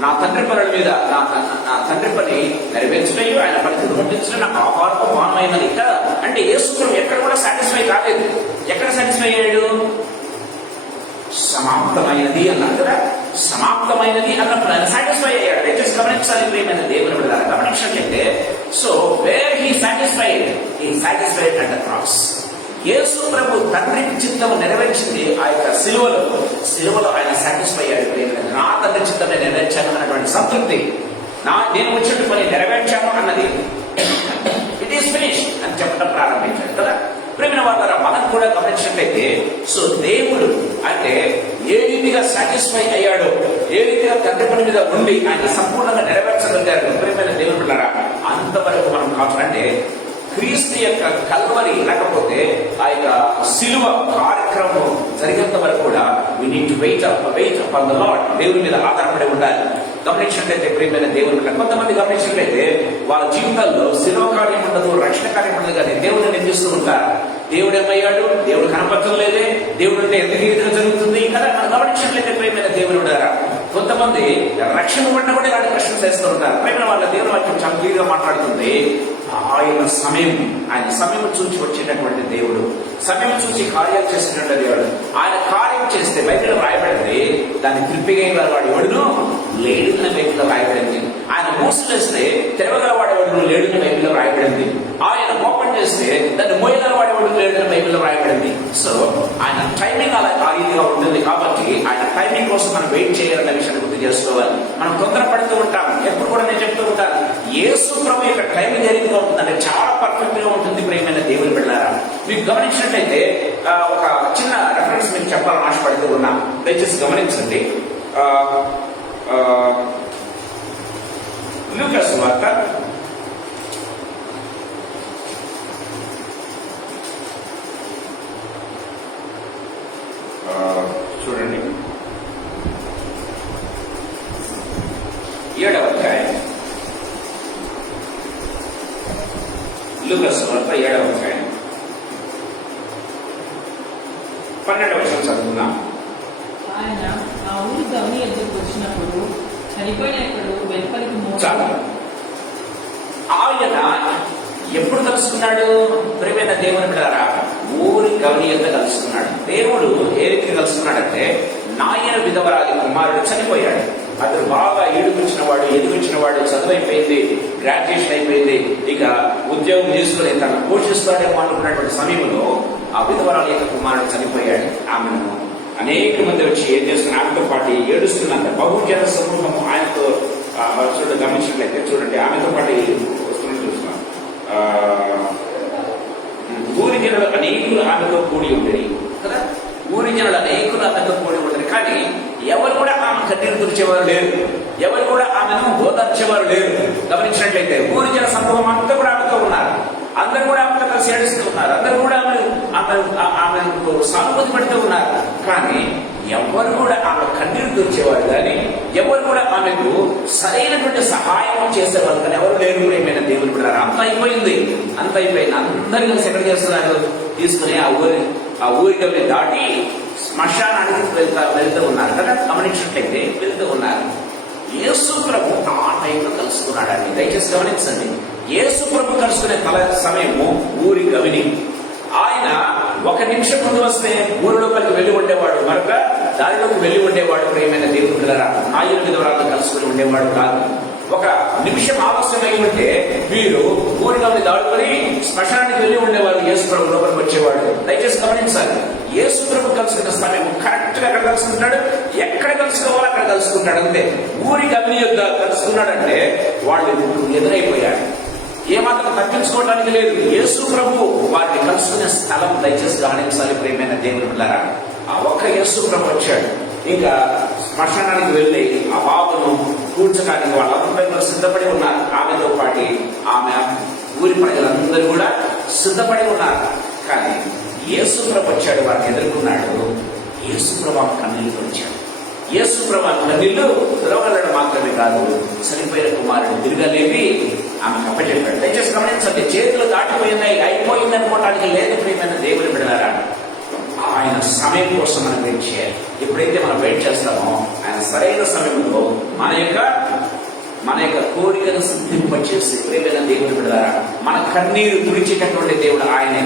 నా తండ్రి పనుల మీద నా తండ్రి పని నెరవేర్చడం, ఆయన పని నిర్వర్తించడం నాకు ఆహారపు మానమైనది కదా. అంటే యేసు ప్రభు ఎక్కడ కూడా సాటిస్ఫై కాలేదు. ఎక్కడ సాటిస్ఫై అయ్యాడు? సమాప్తమైనది అన్నారు కదా, సమాప్తమైనది అన్నప్పుడు ఆయన సాటిస్ఫై అయ్యాడు. దయచేసి గమనించాలి ప్రియమైన దేవుని బిడ్డలారా, గమనించినట్లయితే so where he satisfied at the cross. Yesu ప్రభు తండ్రి చిత్తము నెరవేర్చింది ఆ యొక్క సిలువలో ఆయన సాటిస్ఫై అయ్యాడు. ప్రియమైన, నా తండ్రి చిత్తం నెరవేర్చాను అన్నటువంటి సంతృప్తి, నేను వచ్చిన పని నెరవేర్చాను అన్నది, ఇట్ ఈస్ ఫినిష్ అని చెప్పడం ప్రారంభించాడు కదా. ప్రేమ వాళ్ళ మనం కూడా గమనించినట్లయితే సో దేవుడు అంటే ఏ రీతిగా సాటిస్ఫై అయ్యాడో, ఏ రీతిగా తండ్రి పని మీద ఉండి ఆయన సంపూర్ణంగా నెరవేర్చగలిగారు. ప్రేమైన దేవుడు బిడ్డలారా, అంతవరకు మనం కావచ్చు. అంటే క్రీస్తు యొక్క కల్వరి లేకపోతే ఆ యొక్క సిలువ కార్యక్రమం జరిగేంత వరకు కూడా we need to wait upon the Lord. దేవుని మీద ఆధారపడి ఉండాలి. గమనించినట్లయితే ప్రియమైన దేవుని మీద కొంతమంది గమనించినట్లయితే వాళ్ళ జీవితాల్లో సిలువ కార్యం ఉండదు, రక్షణ కార్యం ఉండదు, కానీ దేవుడిని నిందిస్తూ ఉంటారు. దేవుడు ఏమయ్యాడు? దేవుడు కనపడటం లేదే, దేవుడు అంటే ఎందుకు ఈ విధంగా జరుగుతుంది కదా. మనం గమనించినట్లయితే ప్రియమైన దేవుని ఉన్నారా, కొంతమంది రక్షణ పడిన కూడా ఇలాంటి ప్రశ్నలు చేస్తూ ఉంటారు. ప్రేమ వాళ్ళ దేవుని వాక్యం చాలా క్లియర్ గా మాట్లాడుతుంది. ఆయన సమయం చూసి వచ్చేటటువంటి దేవుడు, సమయం చూసి కార్యాలు చేసేటటువంటి దేవుడు. ఆయన కార్యం చేస్తే బైబిల్ రాయబడింది దాన్ని త్రిప్పిగల వాడు ఎవడును లేడున్న బైబిల్లో రాయబడింది. ఆయన మూసివేస్తే తెరవగల వాడు ఎవడును లేడున్న బైబిల్లో రాయబడింది. ఆయన ఓపెన్ చేస్తే దాన్ని మోయగల వాడు ఎవడు లేడున్న బైబిల్లో రాయబడింది. సో ఆయన టైమింగ్ అలా ఆ రీతిగా ఉంటుంది. కాబట్టి ఆయన టైమింగ్ కోసం మనం వెయిట్ చేయాలన్న విషయాన్ని గుర్తు చేసుకోవాలి. మనం తొందరపడుతూ ఉంటాం. ఎప్పుడు కూడా నేను చెప్తూ ఉంటాను, యేసు ప్రభు యొక్క టైమింగ్ ఏ రీతిగా ఉంటుందంటే చాలా పర్ఫెక్ట్ గా ఉంటుంది. ప్రియమైన దేవుని బిడ్డలారా, మీకు గమనించినట్లయితే ఒక చిన్న రెఫరెన్స్ మీకు చెప్పాలని ఆశపడుతూ ఉన్నా. దయచేసి గమనించండి. లూకాసు వార్త 7వ అధ్యాయం. లూకాసు వార్త 7వ అధ్యాయం 12వ వచనం చదువుకుందాం. ఆయన ఆ ఊరి గమని ఎదురుకు వచ్చినప్పుడు చనిపోయినప్పుడు వెలుపలికి చాలు. ఆయన ఎప్పుడు కలుసుకున్నాడు? ప్రియమైన దేవుని బిడ్డలారా, ఊరి గమని ఎంత కలుసుకున్నాడు. దేవుడు ఏ రీతిగా కలుసుకున్నాడంటే, నాయన విధవరాలి కుమారుడు చనిపోయాడు. అతను బాగా ఎదుగుచ్చిన వాడు, చదువు అయిపోయింది, గ్రాడ్యుయేషన్ అయిపోయింది, ఇక ఉద్యోగం చేసుకుని తను పోషిస్తాడేమో అనుకున్నటువంటి సమయంలో ఆ విధవరాలి యొక్క కుమారుడు చనిపోయాడు. ఆమెను అనేక మంది వచ్చి ఏం చేస్తున్నారు, ఆమెతో పాటు ఏడుస్తున్నంత బహుజన సమూహం ఆయనతో గమనించినట్లయితే చూడండి, ఆమెతో పాటు వస్తున్నట్టు చూస్తున్నాం. ఊరి జనులు అనేకులు ఆమెతో కూడి ఉండేది కదా. ఊరి జనులు అనేకులు ఆమెతో కూడి ఉండేది. కానీ ఎవరు కూడా ఆమె కన్నీరు తుడిచేవారు లేరు, ఎవరు కూడా ఆమెను ఓదార్చేవారు లేరు. గమనించినట్లయితే ఊరి జన సమూహం అంతా కూడా ఆమెతో ఉన్నారు. అందరూ కూడా ఆమెతో కలిసి ఏడుస్తూ ఉన్నారు. అందరూ కూడా ఆమెకు సానుభూతి పడుతూ ఉన్నారు. కానీ ఎవరు కూడా ఆమె కన్నీరు తుడిచేవారు కానీ ఎవరు కూడా ఆమెకు సరైనటువంటి సహాయం చేసేవారు కానీ ఎవరు లేరు. ఏమైనా దేవుని బిడ్డలారా, అంత అయిపోయింది. అందరూ కలిసి ఎక్కడ చేస్తున్నారు, తీసుకుని ఆ ఊరికి దాటి శ్మశానానికి వెళ్తూ ఉన్నారు కదా. గమనించినట్లయితే వెళ్తూ ఉన్నారు. యేసు ప్రభు ఆ టైంలో కలుసుకున్నాడని దయచేసి గమనించండి. యేసు ప్రభు కలుసుకునే సమయము ఊరి గవిని. ఆయన ఒక నిమిషం ముందు వస్తే ఊరిలోకి వెళ్ళి ఉండేవాడు, మరొక దారిలోకి వెళ్ళి ఉండేవాడు. ప్రియమైన దేవుని బిడ్డలారా, నాయుడు విధవరాలను కలుసుకుని ఉండేవాడు కాదు. ఒక నిమిషం ఆలస్యమై ఉంటే వీరు ఊరిలోకి దాడుకొని శ్మశానానికి వెళ్ళి ఉండేవారు. యేసు ప్రభు లోపలికి వచ్చేవాడు. దయచేసి గమనించాలి, యేసు ప్రభు కలుసుకున్న సమయం కరెక్ట్ గా ఎక్కడ కలుసుకుంటాడు, ఎక్కడ కలుసుకోవాలో అక్కడ కలుసుకుంటాడు. అంతే. ఊరి గవిని యొక్క కలుసుకున్నాడంటే వాళ్ళు ఎదురైపోయాడు. ఏమాత్రం తప్పించుకోవడానికి లేదు. యేసు ప్రభు వారిని కలుసుకునే స్థలం దయచేసి గమనించాలి. ప్రియమైన దేవుని బిడ్డలారా, ఆ ఒక్క యేసు ప్రభు వచ్చాడు. ఇంకా శ్మశానానికి వెళ్ళి ఆ బాబును కూర్చడానికి వాళ్ళందరూ సిద్ధపడి ఉన్నారు. ఆమెతో పాటు ఆమె ఊరి ప్రజలందరూ కూడా సిద్ధపడి ఉన్నారు. కానీ యేసు ప్రభు వచ్చాడు, వారిని ఎదుర్కొన్నాడు. యేసు ప్రభు ఆమె కన్నీళ్ళు వచ్చాడు. యేసు ప్రభు కన్నీళ్లు తెరవగలడం మాత్రమే కాదు, చనిపోయిన కుమారుడు తిరగలేవి ఆమె కప్పచెప్పాడు. దయచేసి గమనించండి, చేతులు దాటిపోయింది, అయిపోయింది అనుకోవడానికి లేదు. ప్రియమైన దేవుని బిడ్డలారా, ఆయన సమయం కోసం మనం వెయిట్ చేయాలి. ఎప్పుడైతే మనం వెయిట్ చేస్తామో ఆయన సరైన సమయంలో మన యొక్క కోరికను సిద్ధింపచేసి, ప్రియమైన దేవుని బిడ్డలారా, మన కన్నీరు తుడిచేటటువంటి దేవుడు ఆయనే.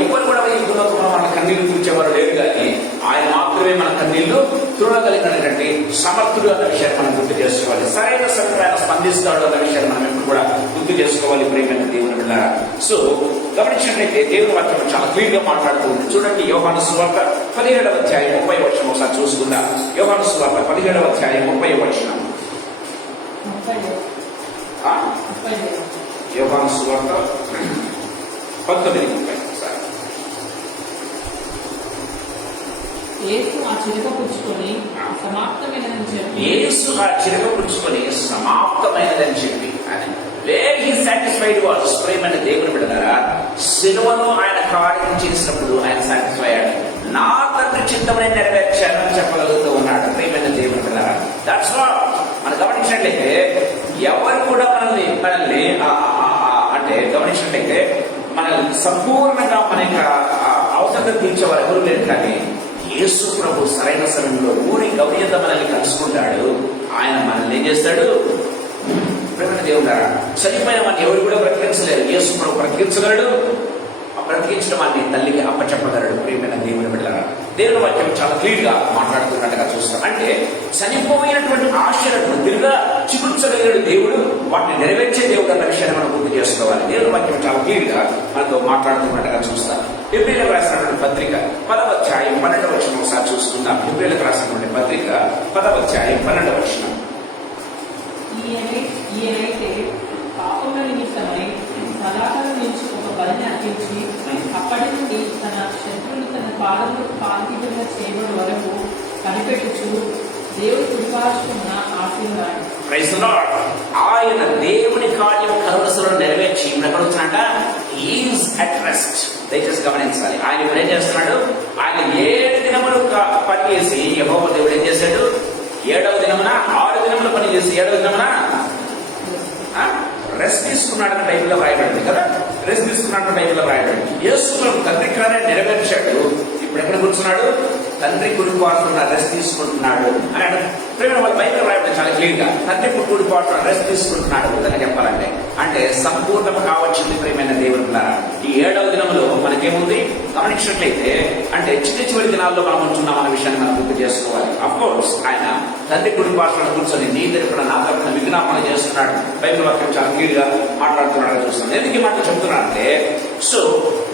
ఎవ్వరు కూడా ఈ భూలోకంలో మన కన్నీళ్లు తుడిచేవారు లేరు, కానీ ఆయన మాత్రమే మన కన్నీళ్లు తుడగలిగినటువంటి సమర్థుడు అన్న విషయాన్ని మనం గుర్తు చేసుకోవాలి. సరైన సమయంలో ఆయన స్పందిస్తాడు అన్న విషయాన్ని మనం ఎప్పుడు కూడా గుర్తు చేసుకోవాలి. ప్రియమైన దేవుని బిడ్డలారా, సో గమనించినట్లయితే దేవుని వాక్యం చాలా క్లియర్ గా మాట్లాడుతూ ఉంది. చూడండి, యోహాను సువార్త 17వ అధ్యాయం 30వ వచనం ఒకసారి చూసుకుందాం. యోహాను సువార్త 17వ అధ్యాయం 30వ వచనం. యోహాను సువార్త 19:30. యేసు ఆ చిరక పుచ్చుకొని సమాప్తమైనదని చెప్పి అని వేర్ హి సాటిస్ఫైడ్ వాస్. ప్రియమైన దేవుని బిడ్డలారా, సిలువలో ఆయన కార్యం చేసినప్పుడు ఆయన సాటిస్ఫై అయ్యాడు. నా తండ్రి చిత్తమని నెరవేర్చానని చెప్పగలుగుతూ ఉన్నాడు. ప్రియమైన దేవుని బిడ్డలారా, దట్స్ వాట్ మనం గమనించినట్లయితే ఎవరు కూడా మనల్ని అంటే గమనించినట్లయితే మనల్ని సంపూర్ణంగా మన యొక్క అవసరం తీర్చేవారు ఎవరు లేరు. కానీ యేసు ప్రభు సరైన సమయంలో ఊరి గౌర్యత మనల్ని కలుసుకుంటాడు. ఆయన మనల్ని ఏం చేస్తాడు? ప్రియమైన దేవుడా, చనిపోయిన వాడిని ఎవరు కూడా బ్రతికించలేరు. యేసు ప్రభు బ్రతికించగలడు. బ్రతికించడం వాడిని తల్లికి అప్పచెప్పగలడు. ప్రియమైన దేవుని బిడ్డలారా, దేవుని వాక్యం చాలా క్లియర్ గా మాట్లాడుతున్నట్టుగా చూస్తాం. అంటే నెరవేర్చగలిగిన దేవుడు, వాటిని నెరవేర్చే దేవుడు అన్న విషయాన్ని మనం గుర్తు చేసుకోవాలి. దేవుడు వాక్యం చాలా క్లియర్గా మనతో మాట్లాడుతున్నట్టుగా చూస్తాం. హెబ్రీయులకు రాసినటువంటి పత్రిక 10వ అధ్యాయం 12వ వచనం ఒకసారి చూసుకుందాం. హెబ్రీయులకు రాసినటువంటి పత్రిక 10వ అధ్యాయం 12వ వచనం. ఈయనైతే పాపముల నిమిత్తమై సదాకాలం నుంచి ఒక బలిని అర్పించి అప్పటి నుండి తన శత్రువులు తన పాదములు కాల్పిగా చేయబడి వరకు కనిపెట్టుచు దేవుడు కుడిపార్శ్వమున ఆశీర్వాడు. Praise the Lord. ఆయన దేవుని కార్యం కరుణలో నెరవేర్చి ఎక్కడ వచ్చినట్ట ఈజ్ అట్ రెస్ట్. దయచేసి గమనించాలి. ఆయన ఇప్పుడు ఏం చేస్తున్నాడు? ఆయన 7 దినములు పని చేసి యెహోవా దేవుడు ఏం చేశాడు? 7వ దినమున 6 దినములు పని చేసి 7వ దినమున రెస్ట్ తీసుకున్నాడన్న బైబిల్లో రాయబడింది కదా. రెస్ట్ తీసుకున్నాడన్న బైబిల్లో రాయబడింది. యేసు తండ్రి కార్యాన్ని నెరవేర్చాడు. ఇప్పుడు ఎక్కడ కూర్చున్నాడు? తండ్రి కుడిపాటున రెస్ట్ తీసుకుంటున్నాడు అని ప్రేమ వాళ్ళ బైబిల్ రాయబడి చాలా క్లియర్ గా తండ్రి కుడిపాటున రెస్ట్ తీసుకుంటున్నాడు అని చెప్పాలంటే. అంటే సంపూర్ణం కావచ్చింది ప్రేమైన దేవుడులా. ఈ 7వ దినంలో మనకేముంది గమనించినట్లయితే, అంటే చివరి దినాల్లో మనం ఉంటున్నాం అన్న విషయాన్ని మనం గుర్తు చేసుకోవాలి. అఫ్ కోర్స్ ఆయన తండ్రి కుడిపాటున కూర్చొని నీ తరపున నా తరపున విజ్ఞాపన చేస్తున్నాడు. బైబిల్ వాక్యం చాలా క్లియర్ గా మాట్లాడుతున్నాడు చూస్తాం. ఎందుకు ఈ మాట చెప్తున్నానంటే, so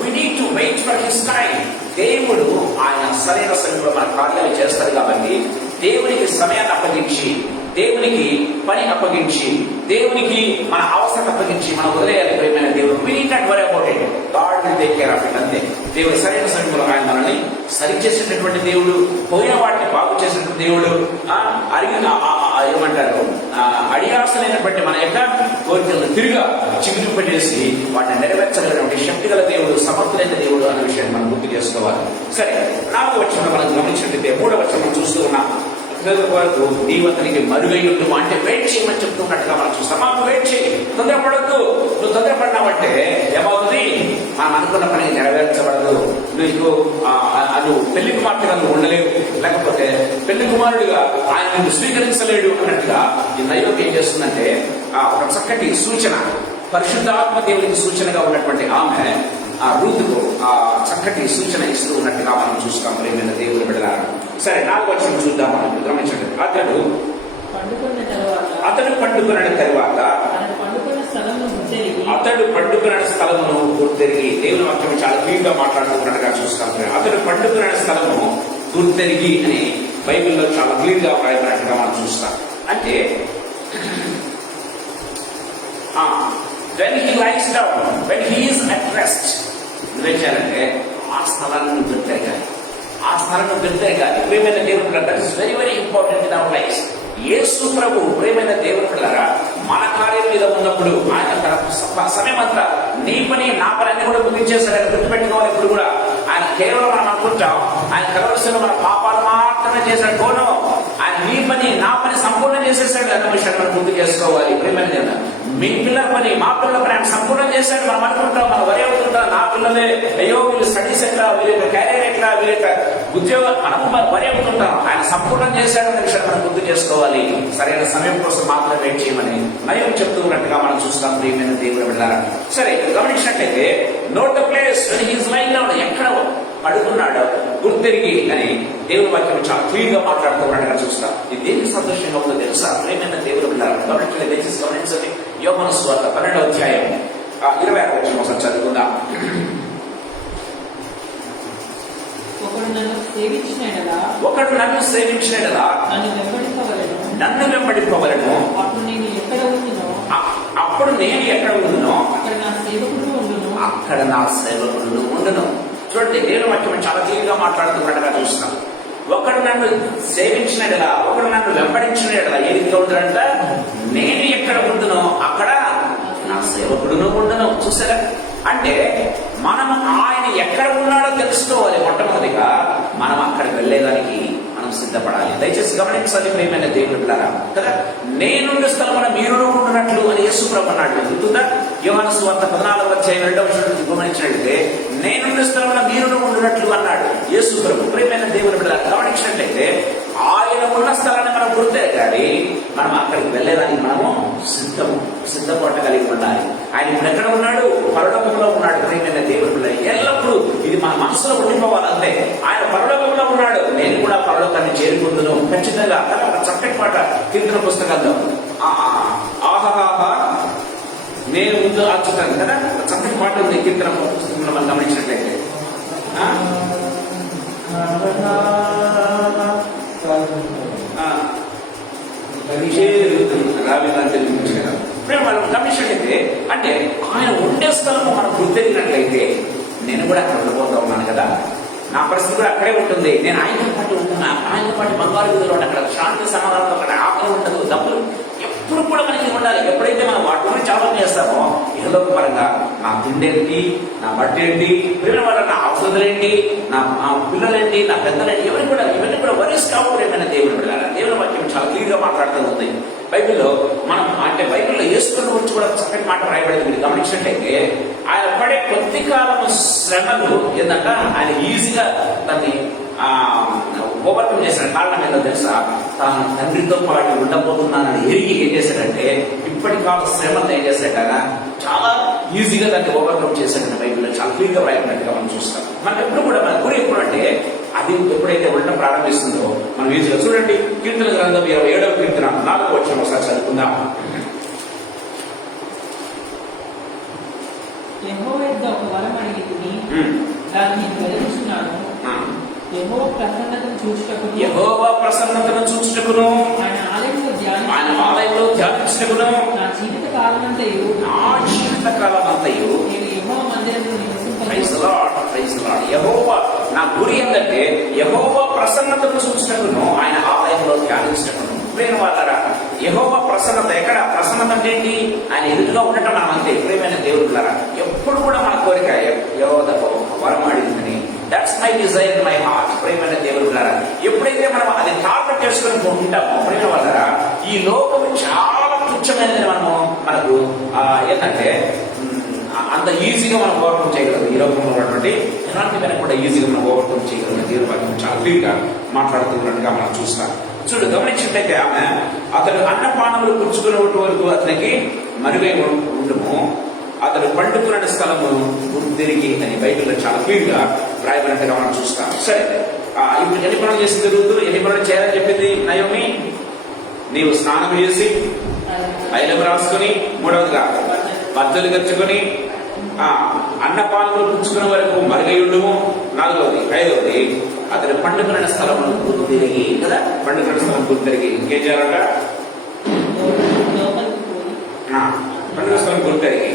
we need to wait for his time. దేవుడు ఆయన సరైన సమయంలో మన కార్యాలు చేస్తారు కాబట్టి దేవునికి సమయాన్ని అప్పగించి, దేవునికి పని అప్పగించి, దేవునికి మన అవసరం అప్పగించి మనం వదిలేయాలి ప్రేమైన దేవుడు. We need not worry about it. God will take care of it. అంతే. దేవుడు సరైన సమయంలో ఆయన మనల్ని సరిచేసేటటువంటి దేవుడు, పోయిన వాటిని బాగు చేసినటువంటి దేవుడు, ఏమంటారు అడియాసలైనటువంటి మన యొక్క కోరికలను తిరిగా చిగురింపజేసి వాటిని నెరవేర్చగలిగినటువంటి శక్తి గల దేవుడు, సమర్థులైన దేవుడు అనే విషయాన్ని మనం గుర్తు చేసుకోవాలి. సరే, 4వ వచనం మనం గమనించినట్లయితే 3వ వచనం చూస్తూ ఉన్నాం. వరకు నీవు అతనికి మరుగై ఉండు అంటే వెయిట్ చేయమని చెప్తున్నట్టుగా మనం చూస్తాం. మాకు వెయిట్ చేయి, తొందరపడద్దు. నువ్వు తొందరపడినావంటే ఏమవుతుంది? మనం అనుకున్న పని నెరవేర్చబడదు. నువ్వు పెళ్లి కుమార్తెగా నువ్వు ఉండలేవు, లేకపోతే పెళ్లి కుమారుడిగా ఆయన నిన్ను స్వీకరించలేడు అన్నట్టుగా ఈ దైవం ఏం చేస్తుందంటే ఒక చక్కటి సూచన, పరిశుద్ధాత్మ దేవునికి సూచనగా ఉన్నటువంటి ఆమె ఆ రూతుకు ఆ చక్కటి సూచన ఇస్తూ ఉన్నట్టుగా మనం చూస్తాం ప్రేమైన దేవుని బిడ్డలారా. సరే, 4వ వచనం చూద్దాం. మనం గమనించండి. అతడు పండుకున్న తర్వాత అతడు పండుకున్న స్థలమును గుర్తెరిగి, దేవుని వాక్యం చాలా క్లియర్గా మాట్లాడుతున్నట్టుగా చూస్తాం. అతడు పండుకున్న స్థలము గుర్తెరిగి అని బైబిల్లో చాలా క్లియర్గా రాయబడినట్టుగా మనం చూస్తాం. అంటే when he lies down, when he is at rest, నువ్వేం చేయాలంటే ఆ స్థలాన్ని గుర్తెరగాలి. ఆ స్థలాన్ని గుర్తెరగాలి. ప్రేమైన దేవుడు, that is very very important in our life. Yesu ప్రభు ప్రేమైన దేవుడు పిల్లరా మన కార్యం మీద ఉన్నప్పుడు ఆయన తన సమయం అంతా నీ పని నా పని అన్ని కూడా ముగించేశాడని గుర్తుపెట్టుకోవాలి. ఇప్పుడు కూడా ఆయన కేవలం మనం అనుకుంటాం ఆయన కలవలసిన మన పాపాలు మాత్రమే చేశాడు. కోనో, ఆయన నీ పని నా పని సంపూర్ణం చేసేసాడు అన్న విషయాన్ని మనం గుర్తు చేసుకోవాలి. ప్రేమైన దేవుడు, మీ పిల్లల పని మా పిల్లల పని ఆయన సంపూర్ణం చేశాడు. మనం అనుకుంటాం, మనం వరే అవుతుంటాం నా పిల్లలే, అయ్యో వీళ్ళు స్టడీస్ ఎట్లా, వీళ్ళ యొక్క క్యారియర్ ఎట్లా, వీళ్ళ యొక్క ఉద్యోగం మనకు వరే అవుతుంటాం. ఆయన సంపూర్ణం చేశాడు అనే విషయాన్ని మనం గుర్తు చేసుకోవాలి. సరైన సమయం కోసం మాత్రమే వెయిట్ చేయమని నయం చెప్తూ ఉన్నట్టుగా మనం చూస్తాం ప్రియమైన దేవుని బిడ్డలారా. సరే, గమనించినట్లయితే note the place when he is lying down, ఎక్కడ పడుకున్నాడు గుర్తెరిగి అని దేవుని వాక్యం చాలా క్లియర్ గా మాట్లాడుతూ ఉన్నట్టుగా చూస్తాం. ఇది దేనికి సదృశ్యంగా ఉందో తెలుసా ప్రియమైన దేవుని బిడ్డలారా? గమనించండి. యోహాను సువార్త 12వ అధ్యాయం 26వ వచనం ఒకసారి చదువుకుందాం. ఒకడు నన్ను సేవించిన యెడల నన్ను వెంబడింపవలెను. అప్పుడు నేను ఎక్కడ ఉండునో అక్కడ నా సేవకుడు ఉండును. చూడండి, దేవుని వాక్యం చాలా క్లియర్గా మాట్లాడుతున్నట్టుగా చూస్తాం. ఒకడు నన్ను సేవించిన యెడల, ఒకడు నన్ను వెంబడించిన యెడల ఏ రీతిగా ఉంటుందంట? నేను ఎక్కడ ఉండునో అక్కడ నా సేవకుడును ఉండును. చూసారా? అంటే మనం ఆయన ఎక్కడ ఉన్నాడో తెలుసుకోవాలి. మొట్టమొదటిగా మనం అక్కడికి వెళ్ళేదానికి మనం సిద్ధపడాలి. దయచేసి గమనించాలి ప్రియమైన దేవుని బిడ్డలారా కదా. నేనుండే స్థలమున మీరు ఉంటున్నట్లు అని యేసు ప్రభు అన్నాడు. గుర్తుందా? యోహాను సువార్త 14వ అధ్యాయం 2వ వచనం గమనించినట్లయితే నేనుండే స్థలమున మీరు ఉంటున్నట్లు అన్నాడు యేసు ప్రభు. ప్రియమైన దేవుని బిడ్డలారా గమనించినట్లయితే ఆయన ఉన్న స్థలాన్ని మనం గుర్తెరగాలి. మనం అక్కడికి వెళ్ళేదానికి మనము సిద్ధపడగలిగి ఉండాలి. ఆయన ఇప్పుడు ఎక్కడ ఉన్నాడు? పరలోకంలో ఉన్నాడు. ప్రియమైన దేవుని బిడ్డలారా ఎల్లప్పుడూ ఇది మన మనసులో ఉండిపోవాలంటే ఆయన పరలోకంలో ఉన్నాడు, నేను కూడా పరలోకాన్ని చేరుకుందును ఖచ్చితంగా. ఒక చక్కటి మాట కీర్తన పుస్తకాల్లో నేను ముందు ఆచుతాను కదా, చక్కటి మాట ఉంది కీర్తన పుస్తకంలో మనం గమనించినట్లయితే. మనం గమనించినట్లయితే అంటే ఆయన ఉండే స్థలము మనం గుర్తెరిగినట్లయితే నేను కూడా అక్కడ ఉండబోతా ఉన్నాను కదా, నా పరిస్థితి కూడా అక్కడే ఉంటుంది. నేను ఆయనతో పాటు ఉంటున్నా, ఆయనతో పాటు బంగారు విధులు అక్కడ శాంతి సమాధానంతో అక్కడ ఆకలి ఉండదు, డబ్బులు ఎప్పుడు కూడా మనకి ఉండాలి. ఎప్పుడైతే మనం వాటి గురించి ఆలోచన చేస్తామో ఇహలోక పరంగా నా తిండేంటి, నా బట్టేంటి, పిల్లల వల్ల నా అవసరాలేంటి, నా పిల్లలేంటి, నా పెద్దలేంటి, ఇవన్నీ కూడా వరీస్ కావడం దేవుని బిడ్డలారా. దేవుని వాక్యం చాలా క్లియర్ గా మాట్లాడుతూ ఉంది బైబిల్లో. మనం అంటే బైబిల్లో యేసుని గురించి కూడా చక్కటి మాట రాయబడింది. మీరు గమనించినట్లయితే ఆయన పడే కొద్ది కాలం శ్రమలు ఏంటంటే ఆయన ఈజీగా దాన్ని ఓవర్కమ్ చేశాడు. కారణం ఏంటో తెలుసా, తాను తండ్రితో పాటు ఉండబోతున్నానని ఎరిగి ఏం చేశాడంటే ఇప్పటి కాల శ్రమను ఏం చేశాడ చాలా ఈజీగా దాన్ని ఓవర్కమ్ చేశాడని బైబిల్లో చాలా క్లియర్ గా రాయబడినట్టుగా మనం చూస్తాం. మనం ఎప్పుడు కూడా మన గురి ఎప్పుడు అంటే అది ఎప్పుడైతే ఉండడం ప్రారంభిస్తుందో మనం ఈజీగా చూడండి. కీర్తన గ్రంథం 27వ కీర్తన 4వ వచనం ఒకసారి చదువుకుందాం. యెహోవా యొద్ద ఒక వరం అడిగితిని, దాన్ని వెలుగుచున్నాను. యెహోవా ప్రసన్నతను చూచుటకును ఆయన ఆలయంలో ధ్యానించుటకును నా జీవిత కాలమంతయు నేను యెహోవా మందిరంలో నివసింపను. యెహోవా నా గురి ఏంటంటే యెహోవా ప్రసన్నతను చూచుటకును ఆయన ఆలయంలో ధ్యానించుటకును. ప్రేమ వాళ్ళరా, యెహోవా ప్రసన్నత ఎక్కడ? ప్రసన్నత అంటే ఏంటి? ఆయన ఎదురుగా ఉండటం మనం అంతే. ప్రేమైన దేవుడులారా, ఎప్పుడు కూడా మన కోరిక యెహోవాకు వరం అడిగిందని, that's my desire my heart. ప్రేమైన దేవుడులారా, ఎప్పుడైతే మనం అది టార్గెట్ చేసుకుని ఉంటామో ప్రేమ వాళ్ళరా, ఈ లోకం చాలా తుచ్చమైనది మనకు ఏంటంటే అంత ఈజీగా మనం ఓవర్కమ్ చేయగలరు. ఈ లోకంలో ఉన్నటువంటి ఎలాంటి వెనక కూడా ఈజీగా మనం ఓవర్కమ్ చేయగలం. దేవుని వాక్యం చాలా క్లియర్గా మాట్లాడుతున్నట్టుగా మనం చూస్తాం. చూడు, గమనించినట్లయితే ఆమె అతడు అన్నపానములు పుచ్చుకునే వరకు అతనికి మరుగై ఉండము, అతడు పండుకున్న స్థలము గుర్తిరిగి అని బైబిల్లో చాలా క్లియర్గా రాయబడినట్టుగా మనం చూస్తాం. సరే, ఇప్పుడు ఎన్ని పనులు చేసి జరుగుతుంది, ఎన్ని పనులు చేయాలని చెప్పింది నయోమి? నీవు స్నానం చేసి ఐలం రాసుకుని, మూడవదిగా బద్దలు గచ్చుకొని అన్నపానములు పుచ్చుకునే వరకు మరుగయుండుము, నాలుగవది. ఐదవది అతని పండుకున్న స్థలము గుర్తిరిగి కదా, పండుకున్న స్థలం గుర్తిరిగి. ఇంకేం చేయాలంట? పండుగ స్థలం గుర్తిరిగి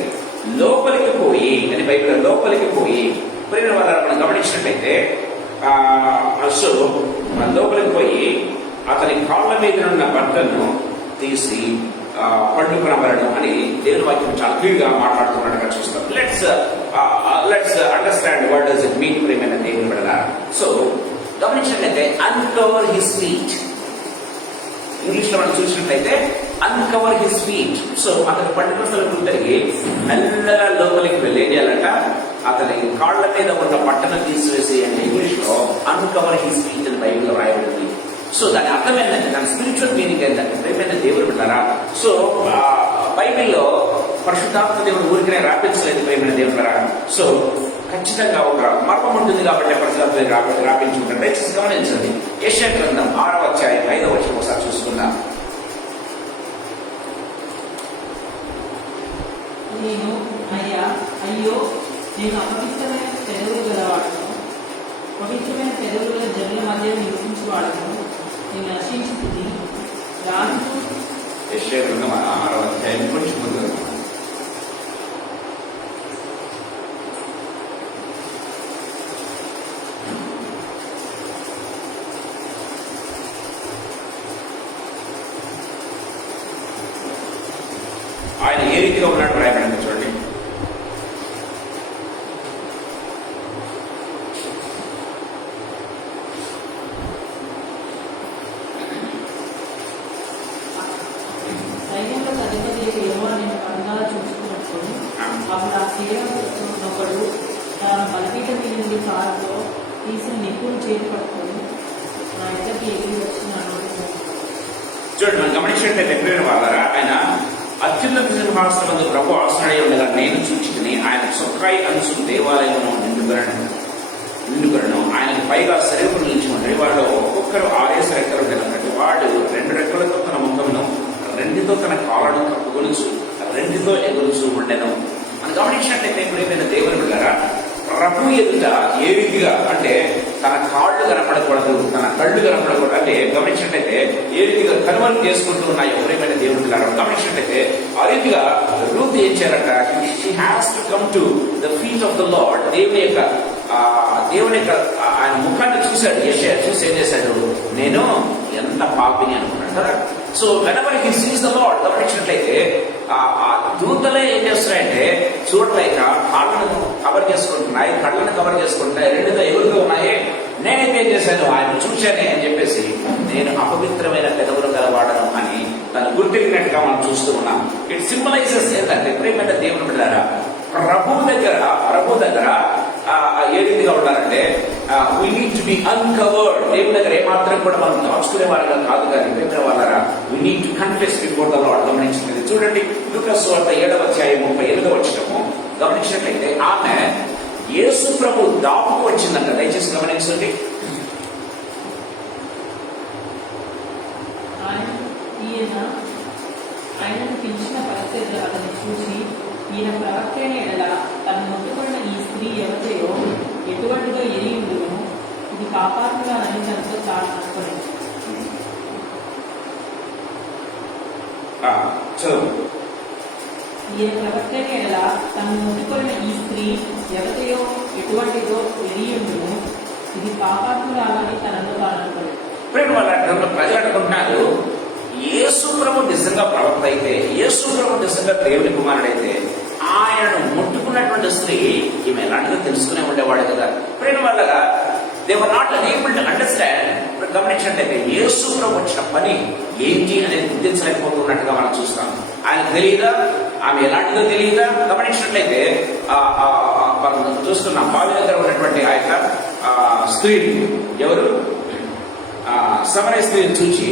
లోపలికి పోయి అని బైబిల్ లోపలికి పోయి ప్రేమ వల్ల మనం గమనించినట్లయితే లోపలికి పోయి అతని కాళ్ళ మీద ఉన్న బట్టలను తీసి పండుకునవలను అని దేవుని వాక్యం చాలా క్లియర్గా మాట్లాడుతున్నట్టుగా చూస్తాం. Let's understand what does it mean ప్రేమైన దేవుని బిడ్డలారా. సో గమనించినట్లయితే అన్కవర్ హిస్ ఫీట్, ఇంగ్లీష్ లో మనం చూసినట్లయితే అన్కవర్ హిస్ ఫీట్. సో అతని పండుగ స్థలం తిరిగి మెల్లగా లోపలికి వెళ్ళి ఏం చేయాలంట? అతని కాళ్ళ మీద ఉన్న బట్టను తీసివేసి అంటే ఇంగ్లీష్ లో అన్కవర్ హిస్ ఫీట్ అని బైబిల్లో రాయబడింది. సో దాని అర్థం ఏంటంటే, దాని స్పిరిచువల్ మీనింగ్ ఏంటంటే ప్రేమైన దేవుడు బిడ్డలారా, సో బైబిల్లో పరిశుద్ధాత్మ దేవుడు ఊరికనే రాపించలేదు ప్రేమైన దేవుడు. సో ఖచ్చితంగా ఒక మర్మం ఉంటుంది కాబట్టి పరిశుద్ధాత్మ రాపించుకుంటే గమనించండి. యెషయా గ్రంథం 6వ అధ్యాయం 5వ వచనం ఒకసారి చూసుకుందాం. అయ్యో నేను అపవిత్రమైన పెదవులు గలవాడను, పవిత్రమైన పెదవులు గల జనుల మధ్య నివసించేవాడను, నేను నశించుతుంది. రాజు యెషయా గ్రంథం 6వ అధ్యాయం కొంచెం ముందు ఆయన ఏ రీతిగా ఉన్నట్టు రాయబడింది చూడండి. సైన్యంలో అధిపతి యెహోవా నేను కనుగొన చూసుకున్నప్పుడు అప్పుడు ఆ సేవకుడు తాను బలిపీఠం మీద నుండి కారులో తీసిన నిప్పును చేతి పట్టుకొని నా ఇద్దరికి ఎగిరి వచ్చినాను. చూడండి, మనం గమనించినట్లయితే ప్రేమ వాళ్ళరా, ఆయన అత్యున్నత సింహాసనమందు ప్రభు ఆసనడై ఉండగా నేను చూచితిని. ఆయన చొక్కాయి అంచు దేవాలయమును నిండుకొనెను. ఆయనకు పైగా శరీరము నిలిచినది. వారిలో ఒక్కొక్కరు 6 రెక్కలు ఉండెను. ప్రతి వాడు 2 రెక్కలతో తన ముఖమును, 2తో తన కాళ్ళను కప్పుకొనుచు, 2తో ఎగురుచు ఉండెను అని గమనించినట్లయితే ప్రియమైన దేవుని బిడ్డలారా, ప్రభు ఎదుట ఏ రీతిగా అంటే తన కాళ్ళు కనపడకూడదు, తన కళ్ళు కనపడకూడదు అంటే గమనించినట్లయితే ఏ రీతిగా కనుమలు చేసుకుంటూ ఉన్నాయి ప్రియమైన దేవుని బిడ్డలారా. గమనించినట్లయితే ఆ రీతిగా రూత్ ఏం చేయాలంట, she has to come to the feet of the lord. దేవుని యొక్క ఆయన ముఖాన్ని చూశాడు యెషయా, చూసి ఏం చేశాడు, నేను ఎంత పాపిని అనుకున్నాడు కదా. So whenever he sees the lord, గమనించినట్లయితే ఆ దూతలే ఏం చేస్తున్నాయంటే చూడలేక కాళ్ళను కవర్ చేసుకుంటున్నాయి, కళ్ళను కవర్ చేసుకుంటున్నాయి, రెండుగా ఎగురుతూ ఉన్నాయి. నేనైతే ఏం చేశాను, ఆయన చూశానే అని చెప్పేసి నేను అపవిత్రమైన పెదవులు గలవాడను అని తను గుర్తిరిగినట్టుగా మనం చూస్తూ ఉన్నాం. ఇట్ సింబలైజెస్ ఏంటంటే ప్రియమైన దేవుని బిడ్డలారా, ప్రభు దగ్గర ఏ రీతిగా ఉండాలంటే we need to be uncovered. దేవుని దగ్గర ఏమాత్రం కూడా మనం దాచుకునే వారిగా కాదు, కానీ ప్రియమైన వాళ్ళరా we need to confess before the lord. గమనించింది చూడండి, లూకా సువార్త 7వ అధ్యాయం 38వ వచనము గమనించినట్లయితే ఆమె యేసు ప్రభు దాపుకు వచ్చిందంట. దయచేసి గమనించండి. ఆయనను పిలిచిన పరిస్థితులు అతన్ని చూసి, ఈయన ప్రవక్తైన ఎడల తను మొత్తుకున్న ఈ స్త్రీ ఎవరియో ఎటువంటిదో ఎరియుండును, ఇది పాపాత్మగా తనతో చాలా అనుకోలేదు. ఈయన ప్రవక్తైన ఎడల తను మొత్తుకున్న ఈ స్త్రీ ఎవరియో ఎటువంటిదో ఎరియుండును, ఇది పాపాత్మరాలని తనతో తాను అనుకోలేదు. ప్రజలు అనుకుంటున్నారు, యేసు ప్రభు నిజంగా ప్రవక్త అయితే, యేసు ప్రభు నిజంగా దేవుని కుమారుడైతే ఆయనను ముట్టుకున్నటువంటి స్త్రీ ఈమె ఎలాంటిదో తెలుసుకునే ఉండేవాడు కదా. ప్రేమ వల్లగా they were not unable to understand. గమనించినట్లయితే యేసు ప్రభు వచ్చిన పని ఏంటి అనేది గుర్తించలేకపోతున్నట్టుగా మనం చూస్తాం. ఆయన తెలియదా, ఆమె ఎలాంటిదో తెలియదా. గమనించినట్లయితే మనం చూస్తున్నాం, బావి దగ్గర ఉన్నటువంటి ఆ యొక్క స్త్రీ ఎవరు, సమరయ స్త్రీని చూచి